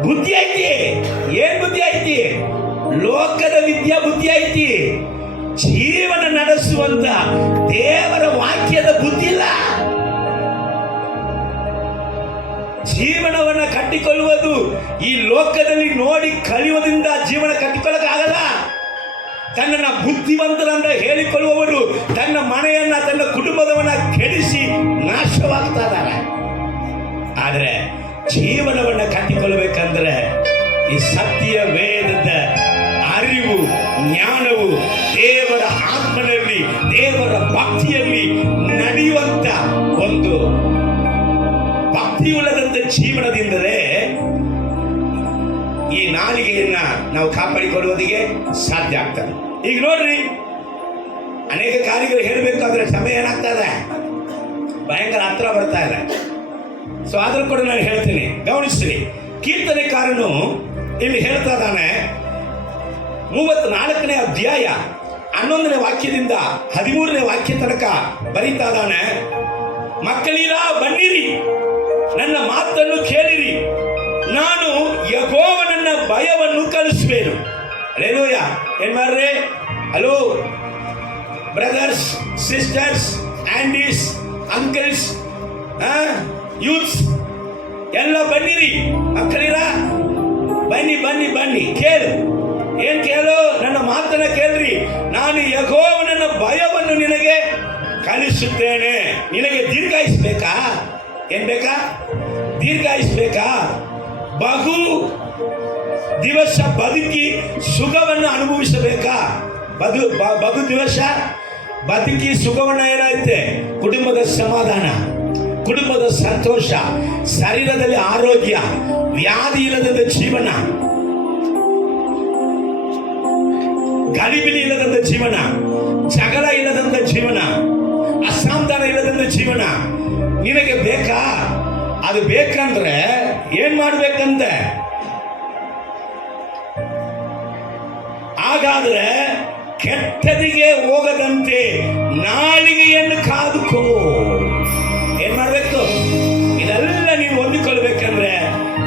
ಬುದ್ಧಿ ಐತಿ. ಏನ್ ಬುದ್ಧಿ ಐತಿ? ಲೋಕದ ವಿದ್ಯಾ ಬುದ್ಧಿ ಐತಿ. ಜೀವನ ನಡೆಸುವಂತ ದೇವರ ವಾಕ್ಯದ ಬುದ್ಧಿ ಇಲ್ಲ. ಜೀವನವನ್ನ ಕಟ್ಟಿಕೊಳ್ಳುವುದು ಈ ಲೋಕದಲ್ಲಿ ನೋಡಿ ಕಲಿಯುವುದರಿಂದ ಜೀವನ ಕಟ್ಟಿಕೊಳ್ಳಕ್ಕಾಗಲ್ಲ. ತನ್ನನ್ನ ಬುದ್ಧಿವಂತರಂತ ಹೇಳಿಕೊಳ್ಳುವವರು ತನ್ನ ಮನೆಯನ್ನ, ತನ್ನ ಕುಟುಂಬದವನ್ನ ಕೆಡಿಸಿ ನಾಶವಾಗ್ತಾ ಇದ್ದಾರೆ. ಆದರೆ ಜೀವನವನ್ನ ಕಟ್ಟಿಕೊಳ್ಳಬೇಕಂದ್ರೆ ಈ ಸತ್ಯ ವೇದದ ಅರಿವು, ಜ್ಞಾನವು, ದೇವರ ಆತ್ಮನಲ್ಲಿ, ದೇವರ ಭಕ್ತಿಯಲ್ಲಿ ನಡೆಯುವಂತ ಒಂದು ಭಕ್ತಿಯುಳ್ಳದಂತ ಜೀವನದಿಂದಲೇ ಈ ನಾಲಿಗೆಯನ್ನ ನಾವು ಕಾಪಾಡಿಕೊಳ್ಳುವುದಕ್ಕೆ ಸಾಧ್ಯ ಆಗ್ತದೆ. ಈಗ ನೋಡ್ರಿ, ಅನೇಕ ಕಾರ್ಯಗಳು ಹೇಳಬೇಕಾದ್ರೆ ಸಮಯ ಏನಾಗ್ತಾ ಇದೆ? ಭಯಂಕರ ಹತ್ರ ಬರ್ತಾ ಇದೆ. ಸೊ ಆದ್ರೂ ಕೂಡ ನಾನು ಹೇಳ್ತೀನಿ, ಗಮನಿಸ್ತೀನಿ. ಕೀರ್ತನೆಕಾರನು ಇಲ್ಲಿ ಹೇಳ್ತಾ ಇದ್ದಾನೆ, 34ನೇ ಅಧ್ಯಾಯ 11ನೇ ವಾಕ್ಯದಿಂದ 13ನೇ ವಾಕ್ಯ ತನಕ ಬರೀತಾ ಇದ್ದಾನೆ. ಮಕ್ಕಳೀರ ಬನ್ನಿರಿ, ನನ್ನ ಮಾತನ್ನು ಕೇಳಿರಿ, ನಾನು ಯೆಹೋವನನ್ನ ಭಯವನ್ನು ಕಲಿಸುವೆನು. ಹಲ್ಲೆಲೂಯಾ. ಏನ್ ಮಾಡ್ರಿ? Hello, brothers, sisters, Andes, uncles, youths ಎಲ್ಲ ಬನ್ನಿರಿ. ಮಕ್ಕಳಿರ ಬನ್ನಿ ಬನ್ನಿ ಬನ್ನಿ. ಕೇಳು, ಏನ್ ಕೇಳು? ನನ್ನ ಮಾತನ್ನ ಕೇಳ್ರಿ. ನಾನು ಯೆಹೋವನ ಭಯವನ್ನು ನಿನಗೆ ಕಲಿಸುತ್ತೇನೆ. ನಿನಗೆ ದೀರ್ಘಾಯಿಸ್ಬೇಕಾ? ಏನ್ ಬೇಕಾ? ದೀರ್ಘಾಯಿಸ್ಬೇಕಾ? ಬಹು ದಿವಸ ಬದುಕಿ ಸುಖವನ್ನು ಅನುಭವಿಸಬೇಕಾ? ಬಹು ದಿವಸ ಬದುಕಿ ಸುಖವನ್ನ ಏನಾಯ್ತೆ? ಕುಟುಂಬದ ಸಮಾಧಾನ, ಕುಟುಂಬದ ಸಂತೋಷ, ಶರೀರದಲ್ಲಿ ಆರೋಗ್ಯ, ವ್ಯಾಧಿ ಇಲ್ಲದ ಜೀವನ, ಗಲಿಬಿಲಿ ಇಲ್ಲದಂತ ಜೀವನ, ಜಗಳ ಇಲ್ಲದಂತ ಜೀವನ, ಅಸಮಾಧಾನ ಇಲ್ಲದಂತ ಜೀವನ ನಿನಗೆ ಬೇಕಾ? ಅದು ಬೇಕಂದ್ರೆ ಏನ್ ಮಾಡ್ಬೇಕಂತೆ? ಹಾಗಾದ್ರೆ ಕೆಟ್ಟದಿಗೆ ಹೋಗದಂತೆ ನಾಲಿಗೆಯನ್ನು ಕಾದುಕೋ. ಏನ್ ಮಾಡ್ಬೇಕು? ಇದೆಲ್ಲ ನೀವು ಹೊಂದಿಕೊಳ್ಬೇಕಂದ್ರೆ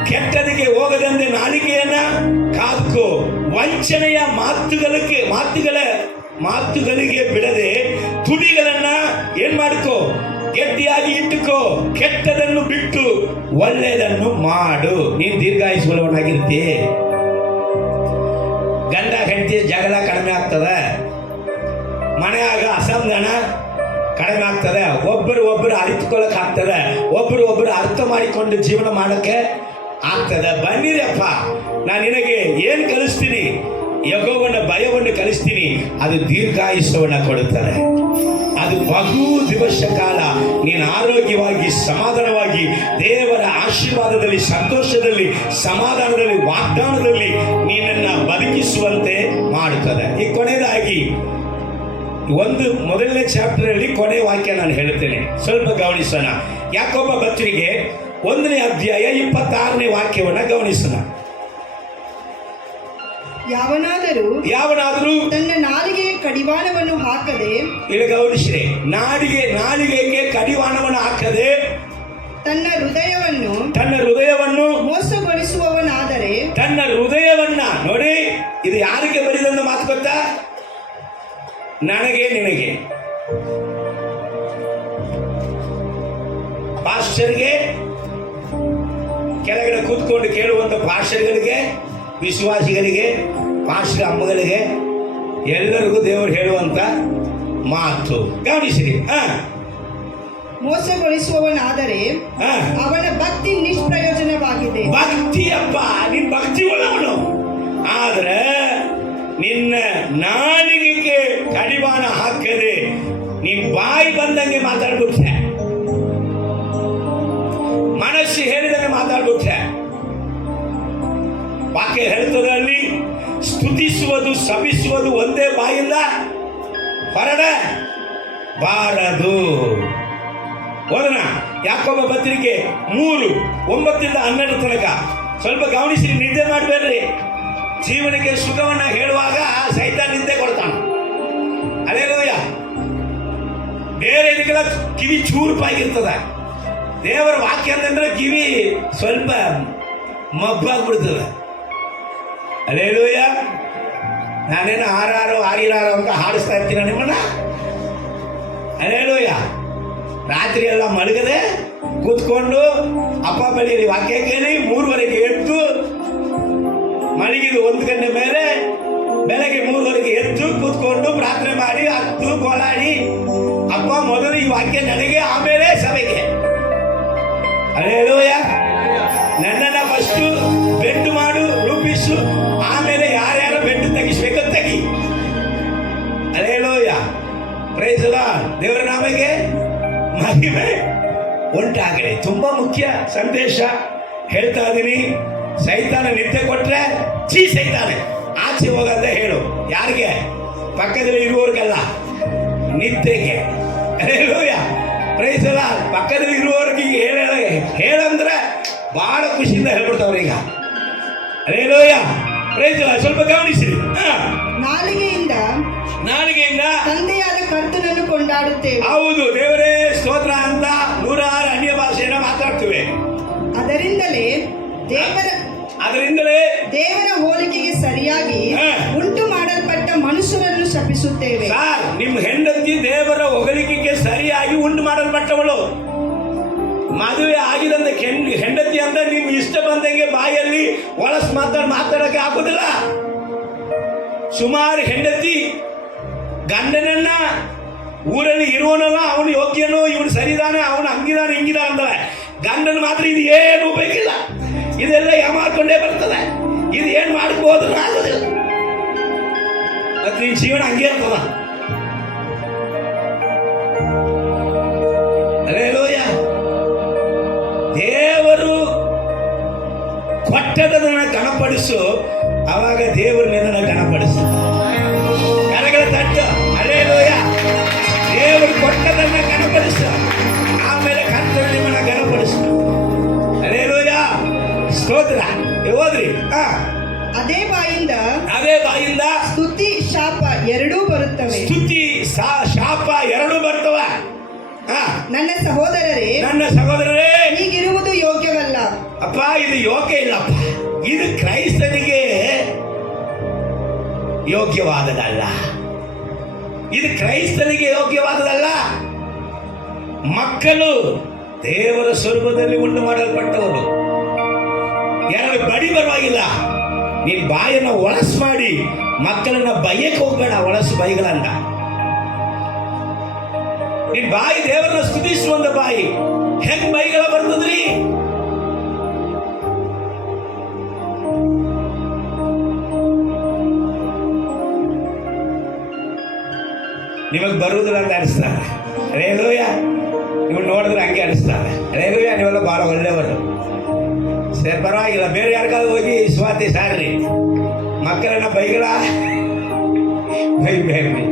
ಕೆಟ್ಟದಿಗೆ ಹೋಗದಂತೆ ನಾಲಿಗೆಯನ್ನ ಕಾದುಕೋ. ವಂಚನೆಯ ಮಾತುಗಳಿಗೆ ಬಿಡದೆ ತುಡಿಗಳನ್ನ ಏನ್ ಮಾಡ್ಕೋ? ಗಟ್ಟಿಯಾಗಿ ಇಟ್ಟುಕೋ. ಕೆಟ್ಟದನ್ನು ಬಿಟ್ಟು ಒಳ್ಳೆಯದನ್ನು ಮಾಡು. ನೀನು ದೀರ್ಘಾಯುಷ್ಯವುಳ್ಳವನಾಗಿರ್ತೀ. ಗಂಡ ಹೆಂಡತಿ ಜಗಳ ಕಡಿಮೆ ಆಗ್ತದೆ, ಮನೆಯಾಗ ಅಸಮಾಧಾನ ಕಡಿಮೆ ಆಗ್ತದೆ, ಒಬ್ಬರು ಅರಿತುಕೊಳ್ಳಕ್ ಆಗ್ತದೆ, ಒಬ್ಬರು ಅರ್ಥ ಮಾಡಿಕೊಂಡು ಜೀವನ ಮಾಡಕ್ಕೆ ಆಗ್ತದೆ. ಬನ್ನಿರಪ್ಪ, ನಾನು ನಿನಗೆ ಏನು ಕಲಿಸ್ತೀನಿ? ಯೆಹೋವನ ಭಯವನ್ನು ಕಲಿಸ್ತೀನಿ. ಅದು ದೀರ್ಘಾಯುಷ್ಯವನ್ನು ಕೊಡುತ್ತದೆ. ಅದು ಬಹು ದಿವಸ ಕಾಲ ನೀನು ಆರೋಗ್ಯವಾಗಿ, ಸಮಾಧಾನವಾಗಿ, ದೇವರ ಆಶೀರ್ವಾದದಲ್ಲಿ, ಸಂತೋಷದಲ್ಲಿ, ಸಮಾಧಾನದಲ್ಲಿ, ವಾಗ್ದಾನದಲ್ಲಿ ನೀನನ್ನ ಬದುಕಿಸುವಂತೆ ಮಾಡುತ್ತದೆ. ಈ ಕೊನೆಯದಾಗಿ ಮೊದಲನೇ ಚಾಪ್ಟರ್ ಅಲ್ಲಿ ಕೊನೆ ವಾಕ್ಯ ನಾನು ಹೇಳುತ್ತೇನೆ, ಸ್ವಲ್ಪ ಗಮನಿಸೋಣ. ಯಾಕೋಬ ಪತ್ರಿಕೆ 1ನೇ ಅಧ್ಯಾಯ 26ನೇ ವಾಕ್ಯವನ್ನ ಗಮನಿಸೋಣ. ಯಾವನಾದರೂ ತನ್ನ ನಾಲಿಗೆಗೆ ಕಡಿವಾಣವನ್ನು ಹಾಕದೆ, ಇಲ್ಲಿ ಗಮನಿಸಿರಿ, ನಾಲಿಗೆಗೆ ಕಡಿವಾಣವನ್ನು ಹಾಕದೆ ತನ್ನ ಹೃದಯವನ್ನು ಮೋಸಗೊಳಿಸುವವನಾದರೆ, ತನ್ನ ಹೃದಯವನ್ನ ನೋಡಿ, ಇದು ಯಾರಿಗೆ ಬರಿದಂತ ಮಾತು ಗೊತ್ತಾ? ನನಗೆ, ನಿನಗೆ, ಪಾಸ್ಟರ್ಗೆ, ಕೆಳಗಡೆ ಕೂತ್ಕೊಂಡು ಕೇಳುವಂತ ಪಾಸ್ಟರ್ಗಳಿಗೆ, ವಿಶ್ವಾಸಿಗಳಿಗೆ, ಪಾಸ್ಟರ್ ಅಮ್ಮಗಳಿಗೆ, ಎಲ್ಲರಿಗೂ ದೇವರು ಹೇಳುವಂತ ಮಾತು ಗಮನಿಸಿರಿ. ಮೋಸಗೊಳಿಸುವವನಾದರೆ ಅವನ ಭಕ್ತಿ ನಿಷ್ಪ್ರಯೋಜನವಾಗಿದೆ. ಭಕ್ತಿಯಪ್ಪ, ನಿನ್ ಭಕ್ತಿ ಉಳ್ಳವನು, ಆದ್ರೆ ನಿನ್ನ ನಾಲಿಗೆಗೆ ಕಡಿವಾಣ ಹಾಕದೆ ನಿನ್ ಬಾಯಿ ಬಂದಂಗೆ ಮಾತಾಡ್ಬಿಟ್ರೆ, ಮನಸ್ಸು ಹೇಳಿದಂಗೆ ಮಾತಾಡ್ಬಿಟ್ರೆ, ವಾಕ್ಯ ಹೇಳ್ತದೆ ಅಲ್ಲಿ ಸ್ತುತಿಸುವುದು, ಶಪಿಸುವುದು ಒಂದೇ ಬಾಯಿಂದ ಹೊರಡಬಾರದು. ಓದೋಣ ಯಾಕೋಬ ಪತ್ರಿಕೆ 3:9-12 ತನಕ. ಸ್ವಲ್ಪ ಗಮನಿಸಿ, ನಿದ್ದೆ ಮಾಡಬೇಡ್ರಿ. ಜೀವನಕ್ಕೆ ಸುಖವನ್ನ ಹೇಳುವಾಗ ಸೈತಾನ ನಿದ್ದೆ ಕೊಡ್ತಾನ. ಹಲ್ಲೆಲೂಯಾ. ಬೇರೆ ಇದಕ್ಕೆಲ್ಲ ಕಿವಿ ಚೂರುಪಾಗಿರ್ತದ. ದೇವರ ವಾಕ್ಯ ಅಂತಂದ್ರೆ ಕಿವಿ ಸ್ವಲ್ಪ ಮಬ್ಬಾಗ್ಬಿಡ್ತದೆ. ಹಲ್ಲೆಲೂಯಾ. ನಾನೇನು ಆರಾರು ಅಂತ ಹಾಡಿಸ್ತಾ ಇರ್ತೀನ ನಿಮ್ಮನ್ನ. ಹಲ್ಲೆಲೂಯಾ. ರಾತ್ರಿ ಎಲ್ಲ ಮಲಗದೆ ಕೂತ್ಕೊಂಡು ಅಪ್ಪ ಬಳಿ ವಾಕ್ಯ ಕೇಳಿ 3:30 ಎದ್ದು ಮಲಗಿದು 1 ಗಂಟೆ ಮೇಲೆ ಬೆಳಗ್ಗೆ 3:30 ಎದ್ದು ಕೂತ್ಕೊಂಡು ಪ್ರಾರ್ಥನೆ ಮಾಡಿ ಹತ್ತು ಗೋಳಾಡಿ, ಅಪ್ಪ ಮೊದಲು ಈ ವಾಕ್ಯ ನನಗೆ, ಆಮೇಲೆ ಸಭೆಗೆ. ಹಲ್ಲೆಲೂಯಾ. ನನ್ನನ್ನ ಫಸ್ಟ್ ಬೆಟ್ಟು ಮಾಡು, ರೂಪಿಸು, ಆಮೇಲೆ ಯಾರ್ಯಾರ ಬೆಟ್ಟು ತೆಗಿಸ್ಬೇಕು ತೆಗಿ. ಹಲ್ಲೆಲೂಯಾ. Praise the Lord. ದೇವರ ನಾಮಕ್ಕೆ ಮಹಿಮೆ ಉಂಟಾಗಲಿ. ತುಂಬಾ ಮುಖ್ಯ ಸಂದೇಶ ಹೇಳ್ತಾ ಇದೀನಿ. ಸೈತಾನ ನಿದ್ದೆ ಕೊಟ್ರೆ ಸೈತಾನೆ ಆಚೆ ಹೋಗಲ್ಲ ಹೇಳು. ಯಾರಿಗೆ? ಪಕ್ಕದಲ್ಲಿ ಇರುವವ್ರಿಗಲ್ಲ, ನಿದ್ದೆಗೆ. ಹಲ್ಲೆಲೂಯಾ. Praise the Lord. ಪಕ್ಕದಲ್ಲಿ ಇರುವವ್ರಿಗೆ ಹೇಳಂದ್ರೆ ಬಹಳ ಖುಷಿಯಿಂದ ಹೇಳ್ಬಿಡ್ತಾವ್ರ ಈಗ. ಹಲ್ಲೆಲೂಯಾ. Praise the Lord. ಸ್ವಲ್ಪ ಗಮನಿಸಿರಿ. ನಾಲಿಗೆಯಿಂದ ತಂದೆಯಾದ ಕರ್ತನನ್ನು ಕೊಂಡಾಡುತ್ತೇವೆ. ಹೌದು, ದೇವರೇ ಸ್ತೋತ್ರ ಅಂತ 106 ಅನ್ಯ ಭಾಷೆಯನ್ನು ಮಾತಾಡ್ತೇವೆ. ಅದರಿಂದಲೇ ದೇವರ ಅದರಿಂದಲೇ ದೇವರ ಹೋಲಿಕೆಗೆ ಸರಿಯಾಗಿ ಉಂಟು ಮಾಡಲ್ಪಟ್ಟ ಮನುಷ್ಯರನ್ನು ಶಪಿಸುತ್ತೇವೆ. ಸರ್, ನಿಮ್ಮ ಹೆಂಡತಿ ದೇವರ ಹೊಗಳಿಕೆಗೆ ಸರಿಯಾಗಿ ಉಂಟು ಮಾಡಲ್ಪಟ್ಟವಳು. ಮದುವೆ ಆಗಿದಂತ ಹೆಂಡತಿ ಅಂತ ನಿಮ್ ಇಷ್ಟ ಬಂದಂಗೆ ಬಾಯಲ್ಲಿ ಒಳಸ್ ಮಾತಾಡಕ್ಕೆ ಆಗುದಿಲ್ಲ. ಸುಮಾರು ಹೆಂಡತಿ ಗಂಡನನ್ನ ಊರಲ್ಲಿ ಇರುವನಲ್ಲ, ಅವನು ಯೋಗ್ಯನೋ, ಇವನು ಸರಿದಾನ, ಅವನು ಹಂಗಿದಾನ ಹಿಂಗಿದಾನ ಅಂದವ. ಗಂಡನ ಮಾತ್ರ ಇದು ಏನು ಬೇಕಿಲ್ಲ, ಇದೆಲ್ಲ ಯಾಮಾರ್ಕೊಂಡೇ ಬರ್ತದೆ. ಇದು ಏನ್ ಮಾಡ್ಬೋದು ಆಗೋದಿಲ್ಲ. ಮತ್ತೆ ನಿನ್ ಜೀವನ ಹಂಗೆ ಇರ್ತದ. ಹಲ್ಲೆಲೂಯಾ. ದೇವರು ಕೊಟ್ಟದನ್ನ ಗಣಪಡಿಸು, ಅವಾಗ ದೇವರು ನಿನ್ನನ್ನು ಗಣಪಡಿಸು. ಕರಗಳ ತಟ್ಟು. ಹಲ್ಲೆಲೂಯಾ. ದೇವರು ಕೊಟ್ಟದನ್ನ ಗಣಪಡಿಸು, ಆಮೇಲೆ ಕರ್ತನು ನಿಮ್ಮನ್ನ ಗಣಪಡಿಸು. ಹಲ್ಲೆಲೂಯಾ. ಸ್ತೋತ್ರ. ಹೋದ್ರಿ. ಅದೇ ಬಾಯಿಂದ ಸ್ತುತಿ ಶಾಪ ಎರಡೂ ಬರುತ್ತವೆ. ಸ್ತುತಿ ಶಾಪ ಎರಡೂ ಬರ್ತವ. ನನ್ನ ಸಹೋದರರೇ, ಹೀಗಿರುವುದು ಯೋಗ್ಯವಲ್ಲ. ಅಪ್ಪ, ಇದು ಯೋಗ್ಯ ಇಲ್ಲಪ್ಪ. ಇದು ಕ್ರೈಸ್ತನಿಗೆ ಯೋಗ್ಯವಾದದಲ್ಲ. ಇದು ಕ್ರೈಸ್ತನಿಗೆ ಯೋಗ್ಯವಾದದಲ್ಲ. ಮಕ್ಕಳು ದೇವರ ಸ್ವರೂಪದಲ್ಲಿ ಉಂಟು ಮಾಡಲ್ಪಟ್ಟವರು. ಎರಡು ಬಡಿ ಬರವಾಗಿಲ್ಲ. ನೀನ್ ಬಾಯನ್ನ ಒಳಸ್ ಮಾಡಿ ಮಕ್ಕಳನ್ನ ಬೈಯಕ್ಕೆ ಹೋಗ್ಬೇಡ. ಒಳಸು ಬೈಗಳನ್ನ. ನಿನ್ ಬಾಯಿ ದೇವರನ್ನ ಸ್ತುತಿಸುವಂತ ಬಾಯಿ. ಹೆಂಗ್ ಬೈಗಳ ಬರ್ತದ್ರಿ? ನಿಮಗ್ ಬರುವುದಿಲ್ಲ ಅಂತ ಅನಿಸ್ತಾರೆ. ಹಲ್ಲೆಲೂಯಾ. ನೀವು ನೋಡಿದ್ರೆ ಹಂಗೆ ಅನಿಸ್ತಾರೆ. ಹಲ್ಲೆಲೂಯಾ. ನೀವೆಲ್ಲ ಬಹಳ ಒಳ್ಳೆಯವರು. ಸರಿ, ಪರವಾಗಿಲ್ಲ. ಬೇರೆ ಯಾರಿಗಾದ್ರು ಹೋಗಿ ಸ್ವಾತಿ ಸಾರ್ರಿ, ಮಕ್ಕಳನ್ನ ಬೈಗಳ ಬೈಬೇಡ್ರಿ.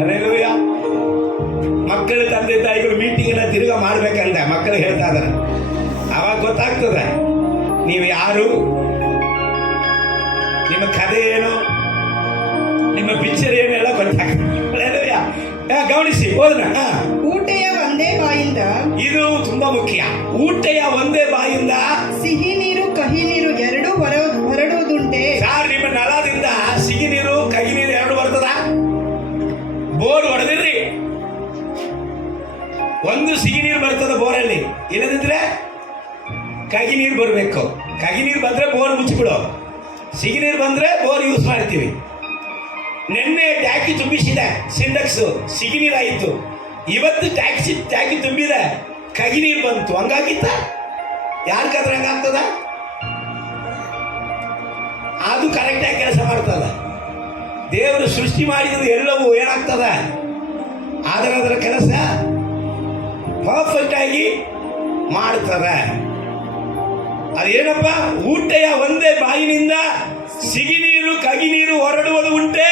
ಹಲ್ಲೆಲೂಯಾ. ಮಕ್ಕಳ ತಂದೆ ತಾಯಿಗಳು ಮೀಟಿಂಗ್ ತಿರುಗಾ ಮಾಡ್ಬೇಕಂತ ಮಕ್ಕಳು ಹೇಳ್ತಾ ಇದಾರೆ. ಅವಾಗ ಗೊತ್ತಾಗ್ತದೆ ನೀವು ಯಾರು, ನಿಮ್ಮ ಕಥೆ ಏನು, ನಿಮ್ಮ ಪಿಕ್ಚರ್ ಏನು ಎಲ್ಲ ಗೊತ್ತಾಗ್ತದೆ. ಗಮನಿಸಿ ಹೋದ್ರ. ಊಟೆಯ ಒಂದೇ ಬಾಯಿಂದ, ಇದು ತುಂಬಾ ಮುಖ್ಯ. ಊಟೆಯ ಒಂದೇ ಬಾಯಿಂದ ಸಿಹಿ ನೀರು ಕಹಿ ನೀರು ಎರಡೂ ಹೊರಡುವುದುಂಟೆ. ಸಾರ್, ನಿಮ್ಮ ನಳದಿಂದ ಸಿಹಿ ನೀರು ಕಹಿ ನೀರು ಎರಡು ಬರ್ತದ? ಬೋರ್ ಹೊಡೆದಿರ್ರಿ, ಒಂದು ಸಿಹಿ ನೀರು ಬರ್ತದ ಬೋರಲ್ಲಿ. ಇಲ್ಲದಿದ್ರೆ ಕಹಿ ನೀರು ಬರಬೇಕು. ಕಹಿ ನೀರು ಬಂದ್ರೆ ಬೋರ್ ಮುಚ್ಚಿಬಿಡು. ಸಿಹಿ ನೀರು ಬಂದ್ರೆ ಬೋರ್ ಯೂಸ್ ಮಾಡ್ತೀವಿ. ನಿನ್ನೆ ಟ್ಯಾಕಿ ತುಂಬಿಸಿದೆ ಸಿಂಡಕ್ಸ್, ಸಿಹಿ ನೀರಾಯಿತು. ಇವತ್ತು ಟ್ಯಾಕಿ ತುಂಬಿದೆ, ಕಹಿ ನೀರು ಬಂತು. ಹಂಗಾಗಿತ್ತ? ಯಾರಿಗಾದ್ರೆ ಹಂಗಾಗ್ತದ? ಅದು ಕರೆಕ್ಟಾಗಿ ಕೆಲಸ ಮಾಡ್ತದ. ದೇವರು ಸೃಷ್ಟಿ ಮಾಡಿದ್ದು ಎಲ್ಲವೂ ಏನಾಗ್ತದ, ಅದರ ಕೆಲಸ ಪರ್ಫೆಕ್ಟ್ ಆಗಿ ಮಾಡ್ತದೆ. ಅದೇನಪ್ಪ? ಊಟೆಯ ಒಂದೇ ಬಾಯಿನಿಂದ ಸಿಹಿ ನೀರು ಕಹಿ ನೀರು ಹೊರಡುವುದು ಉಂಟೆ.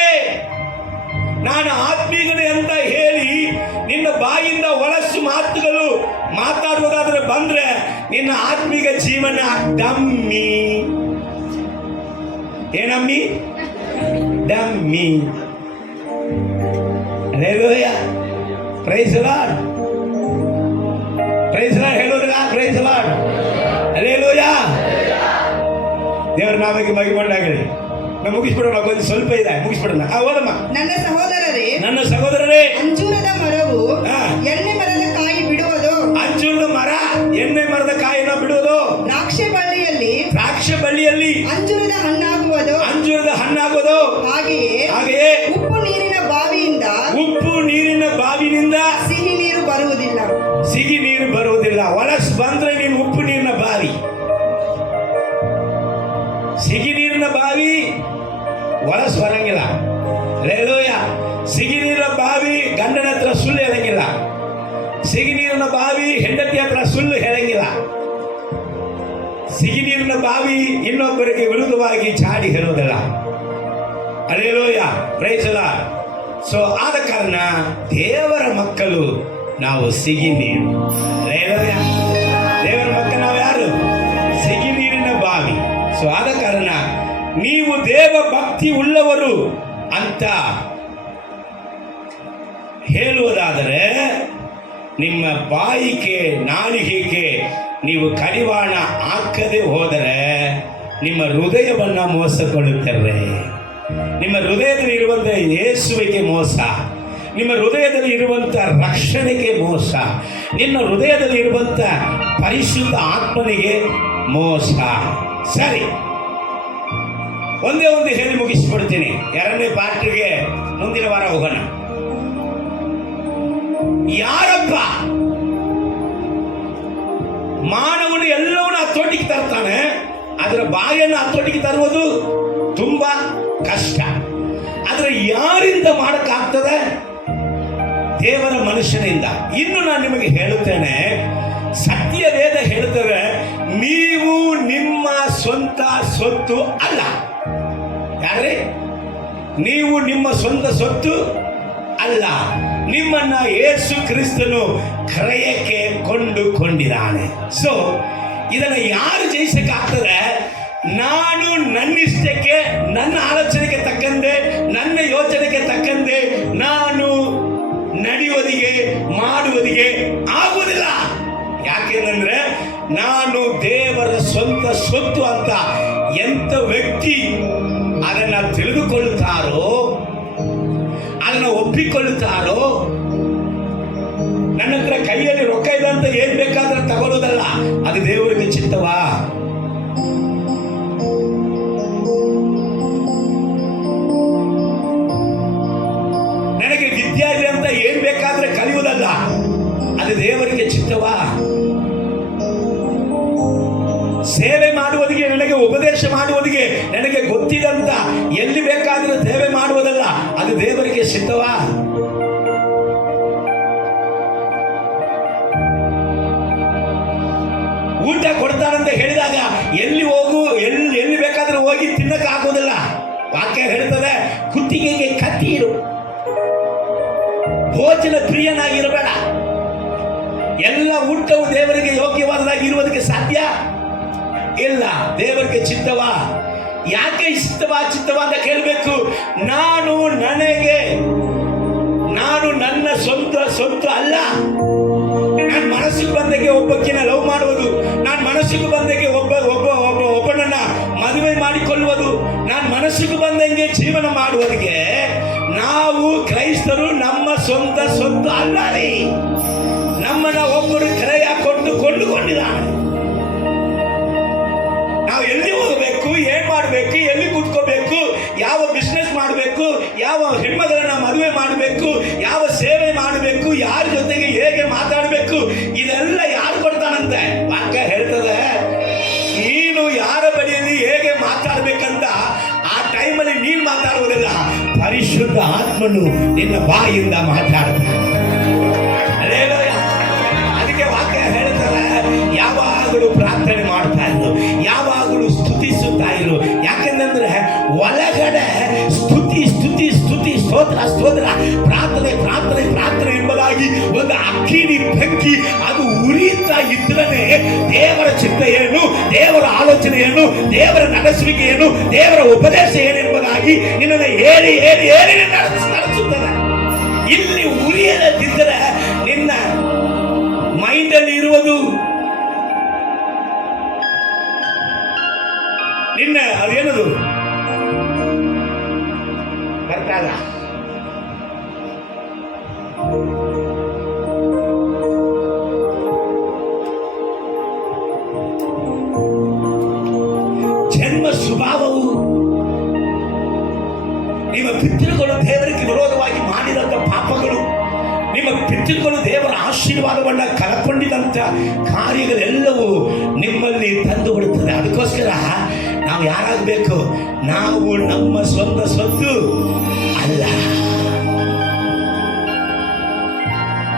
ನಾನು ಆತ್ಮೀಯನೇ ಅಂತ ಹೇಳಿ ನಿನ್ನ ಬಾಯಿಂದ ಒಳಸು ಮಾತುಗಳು ಮಾತಾಡುವುದಾದ್ರೆ ಬಂದ್ರೆ ನಿನ್ನ ಆತ್ಮೀಗ ಜೀವನ ಡಮ್ಮಿ. ಏನಮ್ಮಿ? Dummy. Hallelujah. Praise the lord. Praise the lord ಹೇಳೋದಿಲ್ಲ? Praise the lord. ಹಲ್ಲೆಲೂಯಾ. ದೇವರ ನಾಮಕ್ಕೆ ಮಹಿಮೆಯಾಗಲಿ. ನಾವು ಮುಗಿಸ್ಬಿಡೋಣ. ಒಂದು ಸ್ವಲ್ಪ ಇದೆ, ಮುಗಿಸ್ಬಿಡೋಣ. ಓದಮ್ಮ. ನನ್ನ ಸಹೋದರರೇ, ಅಂಜೂರದ ಮರವು ಎಣ್ಣೆ ಮರದ ಕಾಯಿ ಬಿಡುವುದು. ಅಂಜೂರದ ಮರ ಎಣ್ಣೆ ಮರದ ಕಾಯಿನ ಬಿಡುವುದು. ದ್ರಾಕ್ಷಿ ಬಳ್ಳಿಯಲ್ಲಿ ಅಂಜೂರದ ಹಣ್ಣಾಗುವುದು. ಹಾಗೆಯೇ ಉಪ್ಪು ನೀರಿನ ಬಾವಿಯಿಂದ ಸಿಹಿ ನೀರು ಬರುವುದಿಲ್ಲ. ಒಳಸ್ ಬಂದ್ರೆ ನೀನು ಉಪ್ಪು ನೀರಿನ ಬಾವಿ. ಸಿಹಿ ನೀರಿನ ಬಾವಿ ಒಳಸ್ ಬರಂಗಿಲ್ಲ. ಹಲ್ಲೆಲೂಯಾ. ಸಿಹಿ ನೀರಿನ ಬಾವಿ ಗಂಡನ ಹತ್ರ ಸುಳ್ಳು ಹೇಳಂಗಿಲ್ಲ. ಸಿಹಿ ನೀರಿನ ಬಾವಿ ಹೆಂಡತಿ ಹತ್ರ ಸುಳ್ಳು ಹೇಳಂಗಿಲ್ಲ. ಸಿಹಿ ನೀರಿನ ಬಾವಿ ಇನ್ನೊಬ್ಬರಿಗೆ ವಿರುದ್ಧವಾಗಿ ಚಾಡಿ ಹೇಳುವುದಿಲ್ಲ. Hallelujah. Praise the Lord. So ಆದ ಕಾರಣ ದೇವರ ಮಕ್ಕಳು ನಾವು ಸಿಹಿ ನೀರು. ಹಲ್ಲೆಲೂಯಾ. ದೇವರ ಮಕ್ಕಳು ನಾವು ಯಾರು? ಸಿಹಿ ನೀರಿನ ಬಾವಿ. ಸೊ ಆದ ಕಾರಣ ನೀವು ದೇವ ಭಕ್ತಿ ಉಳ್ಳವರು ಅಂತ ಹೇಳುವುದಾದರೆ ನಿಮ್ಮ ಬಾಯಿಗೆ ನಾಲಿಗೆಗೆ ನೀವು ಕಡಿವಾಣ ಹಾಕದೆ ಹೋದರೆ ನಿಮ್ಮ ಹೃದಯವನ್ನು ಮೋಸಗೊಳ್ಳುತ್ತೇವೆ. ನಿಮ್ಮ ಹೃದಯದಲ್ಲಿ ಇರುವಂತ ಯೇಸುವಿಗೆ ಮೋಸ, ನಿಮ್ಮ ಹೃದಯದಲ್ಲಿ ಇರುವಂತ ರಕ್ಷಣೆಗೆ ಮೋಸ, ನಿನ್ನ ಹೃದಯದಲ್ಲಿ ಇರುವಂತ ಪರಿಶುದ್ಧ ಆತ್ಮನಿಗೆ ಮೋಸ. ಸರಿ, ಒಂದೇ ಒಂದು ಹೇಳಿ ಮುಗಿಸ್ಬಿಡ್ತೀನಿ. ಎರಡನೇ ಪಾರ್ಟಿಗೆ ಮುಂದಿನ ವಾರ ಹೋಗೋಣ. ಯಾರಪ್ಪ ಮಾನವನು ಎಲ್ಲವನ್ನ ಹತೋಟಿಗೆ ತರ್ತಾನೆ, ಅದರ ಬಾಯನ್ನು ಹತೋಟಿಗೆ ತರುವುದು ತುಂಬಾ ಕಷ್ಟ. ಆದ್ರೆ ಯಾರಿಂದ ಮಾಡಕ್ಕಾಗ್ತದೆ? ದೇವರ ಮನುಷ್ಯನಿಂದ. ಇನ್ನು ನಾನು ನಿಮಗೆ ಹೇಳುತ್ತೇನೆ, ಸತ್ಯ ವೇದ ಹೇಳುತ್ತವೆ, ನೀವು ನಿಮ್ಮ ಸ್ವಂತ ಸೊತ್ತು ಅಲ್ಲ. ಯಾರೇ? ನೀವು ನಿಮ್ಮ ಸ್ವಂತ ಸೊತ್ತು ಅಲ್ಲ, ನಿಮ್ಮನ್ನ ಯೇಸು ಕ್ರಿಸ್ತನು ಕ್ರಯಕ್ಕೆ ಕೊಂಡುಕೊಂಡಿದ್ದಾನೆ. ಸೊ ಇದನ್ನ ಯಾರು ಜಯಿಸಕ್ಕಾಗ್ತದೆ? ನಾನು ನನ್ನಿಷ್ಟಕ್ಕೆ, ನನ್ನ ಆಲೋಚನೆಗೆ ತಕ್ಕಂತೆ, ನನ್ನ ಯೋಚನೆಗೆ ತಕ್ಕಂತೆ ನಾನು ನಡೆಯುವುದಿಗೆ ಮಾಡುವುದಿಗೆ ಆಗುವುದಿಲ್ಲ. ಯಾಕೆಂದ್ರೆ ನಾನು ದೇವರ ಸ್ವಂತ ಸೊತ್ತು ಅಂತ ಎಂತ ವ್ಯಕ್ತಿ ಅದನ್ನ ತಿಳಿದುಕೊಳ್ಳುತ್ತಾರೋ, ಅದನ್ನ ಒಪ್ಪಿಕೊಳ್ಳುತ್ತಾರೋ, ನನ್ನ ಹತ್ರ ಕೈಯಲ್ಲಿ ರೊಕ್ಕ ಇದೆ ಅಂತ ಏನ್ ಬೇಕಾದ್ರೆ ತಗೊಳ್ಳೋದಲ್ಲ, ಅದು ದೇವರಿಗೆ ಚಿತ್ತವಾ? ನನಗೆ ವಿದ್ಯೆ ಇದೆ ಅಂತ ಏನ್ ಬೇಕಾದ್ರೆ ಕಲಿಯುವುದಲ್ಲ, ಅದು ದೇವರಿಗೆ ಚಿತ್ತವಾ? ಸೇವೆ ಮಾಡುವುದಿಗೆ, ನನಗೆ ಉಪದೇಶ ಮಾಡುವುದಿಗೆ, ನನಗೆ ಗೊತ್ತಿದಂತ ಎಲ್ಲಿ ಬೇಕಾದರೂ ಸೇವೆ ಮಾಡುವುದಲ್ಲ, ಅದು ದೇವರಿಗೆ ಸಿದ್ಧವಾ? ಊಟ ಕೊಡ್ತಾರಂತ ಹೇಳಿದಾಗ ಎಲ್ಲಿ ಹೋಗು, ಎಲ್ಲಿ ಬೇಕಾದ್ರೂ ಹೋಗಿ ತಿನ್ನಕ್ಕೆ ಆಗೋದಿಲ್ಲ. ವಾಕ್ಯ ಹೇಳ್ತದೆ, ಕುತ್ತಿಗೆಗೆ ಕತ್ತಿ ಇರು, ಭೋಜನ ಪ್ರಿಯನಾಗಿರಬೇಡ. ಎಲ್ಲ ಊಟವು ದೇವರಿಗೆ ಯೋಗ್ಯವಾದದಾಗಿ ಇರುವುದಕ್ಕೆ ಸಾಧ್ಯ ಇಲ್ಲ. ದೇವರಿಗೆ ಚಿತ್ತವಾ? ಯಾಕೆ ಚಿತ್ತವಾ ಅಂತ ಕೇಳಬೇಕು. ನಾನು ನನ್ನ ಸ್ವಂತ ಅಲ್ಲ. ನಾನು ಮನಸ್ಸಿಗೆ ಬಂದಕ್ಕೆ ಒಬ್ಬಕ್ಕಿನ ಲವ್ ಮಾಡುವುದು, ನಾನು ಮನಸ್ಸಿಗೆ ಬಂದಕ್ಕೆ ಒಬ್ಬನನ್ನ ಮದುವೆ ಮಾಡಿಕೊಳ್ಳುವುದು, ನಾನು ಮನಸ್ಸಿಗೆ ಬಂದಂಗೆ ಜೀವನ ಮಾಡುವುದಕ್ಕೆ ನಾವು ಕ್ರೈಸ್ತರು ನಮ್ಮ ಸ್ವಂತ ಸೊತ್ತು ಅಲ್ಲ ರೀ. ನಮ್ಮನ್ನ ಒಬ್ಬರು ಕ್ರಯ ಕೊಂಡುಕೊಂಡಿದ್ದಾನೆ. ನಾವು ಎಲ್ಲಿ ಹೋಗಬೇಕು, ಏನ್ ಮಾಡಬೇಕು, ಎಲ್ಲಿ ಕೂತ್ಕೋಬೇಕು, ಯಾವ ಬಿಸ್ನೆಸ್ ಮಾಡಬೇಕು, ಯಾವ ಹೆಣ್ಮಗಳನ್ನ ಮದುವೆ ಮಾಡಬೇಕು, ಯಾವ ಸೇವೆ ಮಾಡಬೇಕು, ಯಾರ ಜೊತೆಗೆ ಹೇಗೆ ಮಾತಾಡಬೇಕು, ಇದೆಲ್ಲ ಯಾರು ಕೊಡ್ತಾನಂತೆ? ವಾಕ್ಯ ಹೇಳ್ತದೆ, ನೀನು ಯಾರ ಬಳಿಯಲ್ಲಿ ಹೇಗೆ ಮಾತಾಡ್ಬೇಕಂತ ಆ ಟೈಮಲ್ಲಿ ನೀನು ಮಾತಾಡುವುದಿಲ್ಲ, ಪರಿಶುದ್ಧ ಆತ್ಮನು ನಿನ್ನ ಬಾಯಿಂದ ಮಾತಾಡ್ತಾನೆ. ಅದಕ್ಕೆ ವಾಕ್ಯ ಹೇಳ್ತಾರೆ, ಯಾವಾಗಲೂ ಪ್ರಾರ್ಥನೆ ಮಾಡ್ತಾ ಇರು, ಯಾವಾಗಲೂ ಸ್ತುತಿಸುತ್ತಾ ಇರು. ಯಾಕೆಂದ್ರೆ ಒಳಗಡೆ ಸ್ತುತಿ ಸ್ತೋತ್ರ ಪ್ರಾರ್ಥನೆ ಎಂಬುದಾಗಿ ಒಂದು ಅಗ್ನಿ ಬೆಂಕಿ ಅದು ಉರಿಯುತ್ತಾ ಇದ್ರನೆ ದೇವರ ಚಿತ್ತ ಏನು, ದೇವರ ಆಲೋಚನೆ ಏನು, ದೇವರ ನಡೆಸುವಿಕೆ ಏನು, ದೇವರ ಉಪದೇಶ ಏನೆಂಬುದಾಗಿ ನಿನ್ನನ್ನು ಹೇಳಿ ನಡೆಸುತ್ತದೆ. ಇಲ್ಲಿ ಉರಿಯದಿದ್ದರೆ ನಿನ್ನ ಮೈಂಡ್ ಅಲ್ಲಿ ಇರುವುದು ನಿನ್ನ ಅದೇನದು ಬರ್ತಾಗ ಜನ್ಮ ಸ್ವಭಾವವು, ನಿಮ್ಮ ಪಿತೃಗಳು ದೇವರಿಗೆ ವಿರೋಧವಾಗಿ ಮಾಡಿದಂಥ ಪಾಪಗಳು, ನಿಮ್ಮ ಪಿತೃಗಳು ದೇವರ ಆಶೀರ್ವಾದವನ್ನ ಕಳಕೊಂಡಿದಂಥ ಕಾರ್ಯಗಳೆಲ್ಲವೂ ನಿಮ್ಮಲ್ಲಿ ತಂದು ಬಿಡುತ್ತದೆ. ಅದಕ್ಕೋಸ್ಕರ ನಾವು ಯಾರಾಗಬೇಕು? ನಾವು ನಮ್ಮ ಸ್ವಂತ ಸೊತ್ತು ಅಲ್ಲ.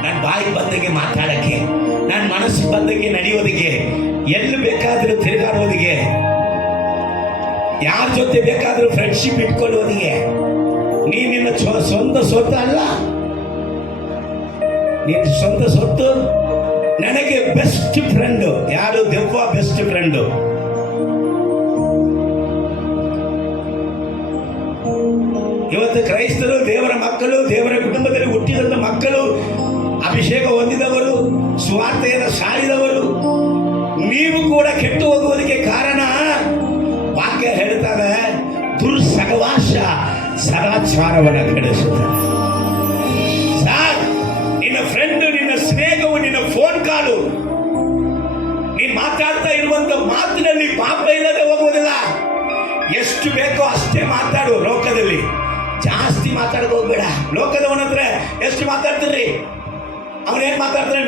ನನ್ನ ಬಾಯಿ ಬಂದಗೆ ಮಾತಾಡಕ್ಕೆ, ನನ್ನ ಮನಸ್ಸು ಬಂದಗೆ ನಡೆಯೋದಿಗೆ, ಎಲ್ಲಿ ಬೇಕಾದರೂ ತಿರುಗಾಡೋದಿಗೆ, ಯಾರ ಜೊತೆ ಬೇಕಾದರೂ ಫ್ರೆಂಡ್ಶಿಪ್ ಇಟ್ಕೊಳ್ಳೋದಿಗೆ, ನಿನ್ನ ಸ್ವಂತ ಸೊತ್ತು ಅಲ್ಲ. ನಿನ್ನ ಸ್ವಂತ ಸೊತ್ತು ನನಗೆ ಬೆಸ್ಟ್ ಫ್ರೆಂಡು ಯಾರು? ದೆವ್ವ ಬೆಸ್ಟ್ ಫ್ರೆಂಡು. ಇವತ್ತು ಕ್ರೈಸ್ತರು, ದೇವರ ಮಕ್ಕಳು, ದೇವರ ಕುಟುಂಬದಲ್ಲಿ ಹುಟ್ಟಿದಂತ ಮಕ್ಕಳು, ಅಭಿಷೇಕ ಹೊಂದಿದವರು, ಸ್ವಾರ್ಥೆಯನ್ನು ಸಾರಿದವರು, ನೀವು ಕೂಡ ಕೆಟ್ಟು ಹೋಗುವುದಕ್ಕೆ ಕಾರಣ ವಾಕ್ಯ ಹೇಳ್ತಾರೆ, ದುರ್ಸಂಗ ಸಹವಾಸ ಸದಾಚಾರವನ್ನು ಕೆಡಿಸುತ್ತದೆ. ಸರ್, ನಿನ್ನ ಫ್ರೆಂಡ್, ನಿನ್ನ ಸ್ನೇಹವು, ನಿನ್ನ ಫೋನ್ ಕಾಲು, ನೀನ್ ಮಾತಾಡ್ತಾ ಇರುವಂತ ಮಾತಿನಲ್ಲಿ ಪಾಪ ಇಲ್ಲದೆ ಹೋಗುವುದಿಲ್ಲ. ಎಷ್ಟು ಬೇಕೋ ಅಷ್ಟೇ ಮಾತಾಡು. ಲೋಕದಲ್ಲಿ ಜಾಸ್ತಿ ಮಾತಾಡೋಕೆ ಹೋಗ್ಬೇಡ. ಲೋಕದವನತ್ರ ಎಷ್ಟು ಮಾತಾಡ್ತೀರಿ? ಅವನೇನ್ ಮಾತಾಡ್ತಾನೆ?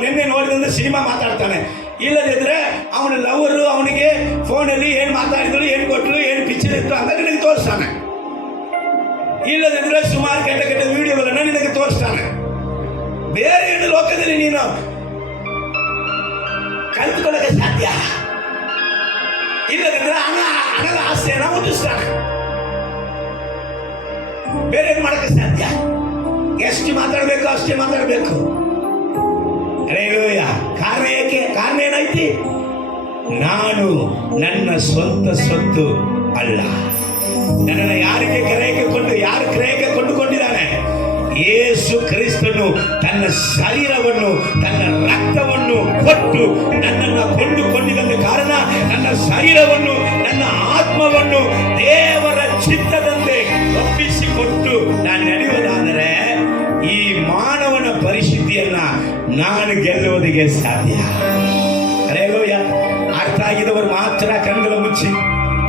ನಿನ್ನೆ ನೋಡಿದ್ರೆ ಸಿನಿಮಾ ಮಾತಾಡ್ತಾನೆ. ಇಲ್ಲದಿದ್ರೆ ಅವನ ಲವರು ಅವನಿಗೆ ಫೋನಲ್ಲಿ ಏನು ಮಾತಾಡಿದ್ರು, ಏನು ಕೊಟ್ಟರು, ಏನು ಪಿಕ್ಚರ್ ಇತ್ತು ಅಂತ ನಿನಗೆ ತೋರಿಸ್ತಾನೆ. ಇಲ್ಲದಿದ್ರೆ ಸುಮಾರು ಕೆಟ್ಟ ಕೆಟ್ಟ ವಿಡಿಯೋಗಳನ್ನ ನಿನಗೆ ತೋರಿಸ್ತಾನೆ. ಬೇರೆ ಏನು ಲೋಕದಲ್ಲಿ ನೀನು ಕಲ್ತ್ಕೊಳ್ಳೋಕೆ ಸಾಧ್ಯ? ಇಲ್ಲದಿದ್ರೆ ಹಣದ ಆಸೆಯನ್ನ ಹುಟ್ಟಿಸ್ತಾನೆ. ಬೇರೆ ಏನು ಮಾಡೋಕ್ಕೆ ಸಾಧ್ಯ? ಎಷ್ಟು ಮಾತಾಡಬೇಕು ಅಷ್ಟೇ ಮಾತಾಡಬೇಕು. ಹಲ್ಲೆಲೂಯಾ. ಕಾರಣ ಏಕೆ? ಕಾರಣ ಏನೈತಿ? ನಾನು ನನ್ನ ಸ್ವಂತ ಸ್ವತ್ತು ಅಲ್ಲ. ನನ್ನನ್ನು ಯಾರು ಕ್ರಯಕ್ಕೆ ಕೊಂಡುಕೊಂಡಿದ್ದಾನೆ? ಯೇಸು ಕ್ರಿಸ್ತನು ತನ್ನ ಶರೀರವನ್ನು, ತನ್ನ ರಕ್ತವನ್ನು ಕೊಟ್ಟು ನನ್ನನ್ನು ಕೊಂಡುಕೊಂಡಿದ್ದ ಕಾರಣ ನನ್ನ ಶರೀರವನ್ನು, ನನ್ನ ಆತ್ಮವನ್ನು ದೇವರ ಚಿತ್ತದಂತೆ ಒಪ್ಪಿಸಿಕೊಟ್ಟು ನಾನು ನಡೆಯುವುದಾದರೆ ಈ ಮಾನವನ ಪರಿಸ್ಥಿತಿಯನ್ನ ನಾನು ಗೆಲ್ಲುವುದಕ್ಕೆ ಸಾಧ್ಯ. ಹಲ್ಲೆಲೂಯಾ. ಅರ್ಥ ಆಗಿದವರು ಮಾತ್ರ ಕಣ್ಣುಗಳ ಮುಚ್ಚಿ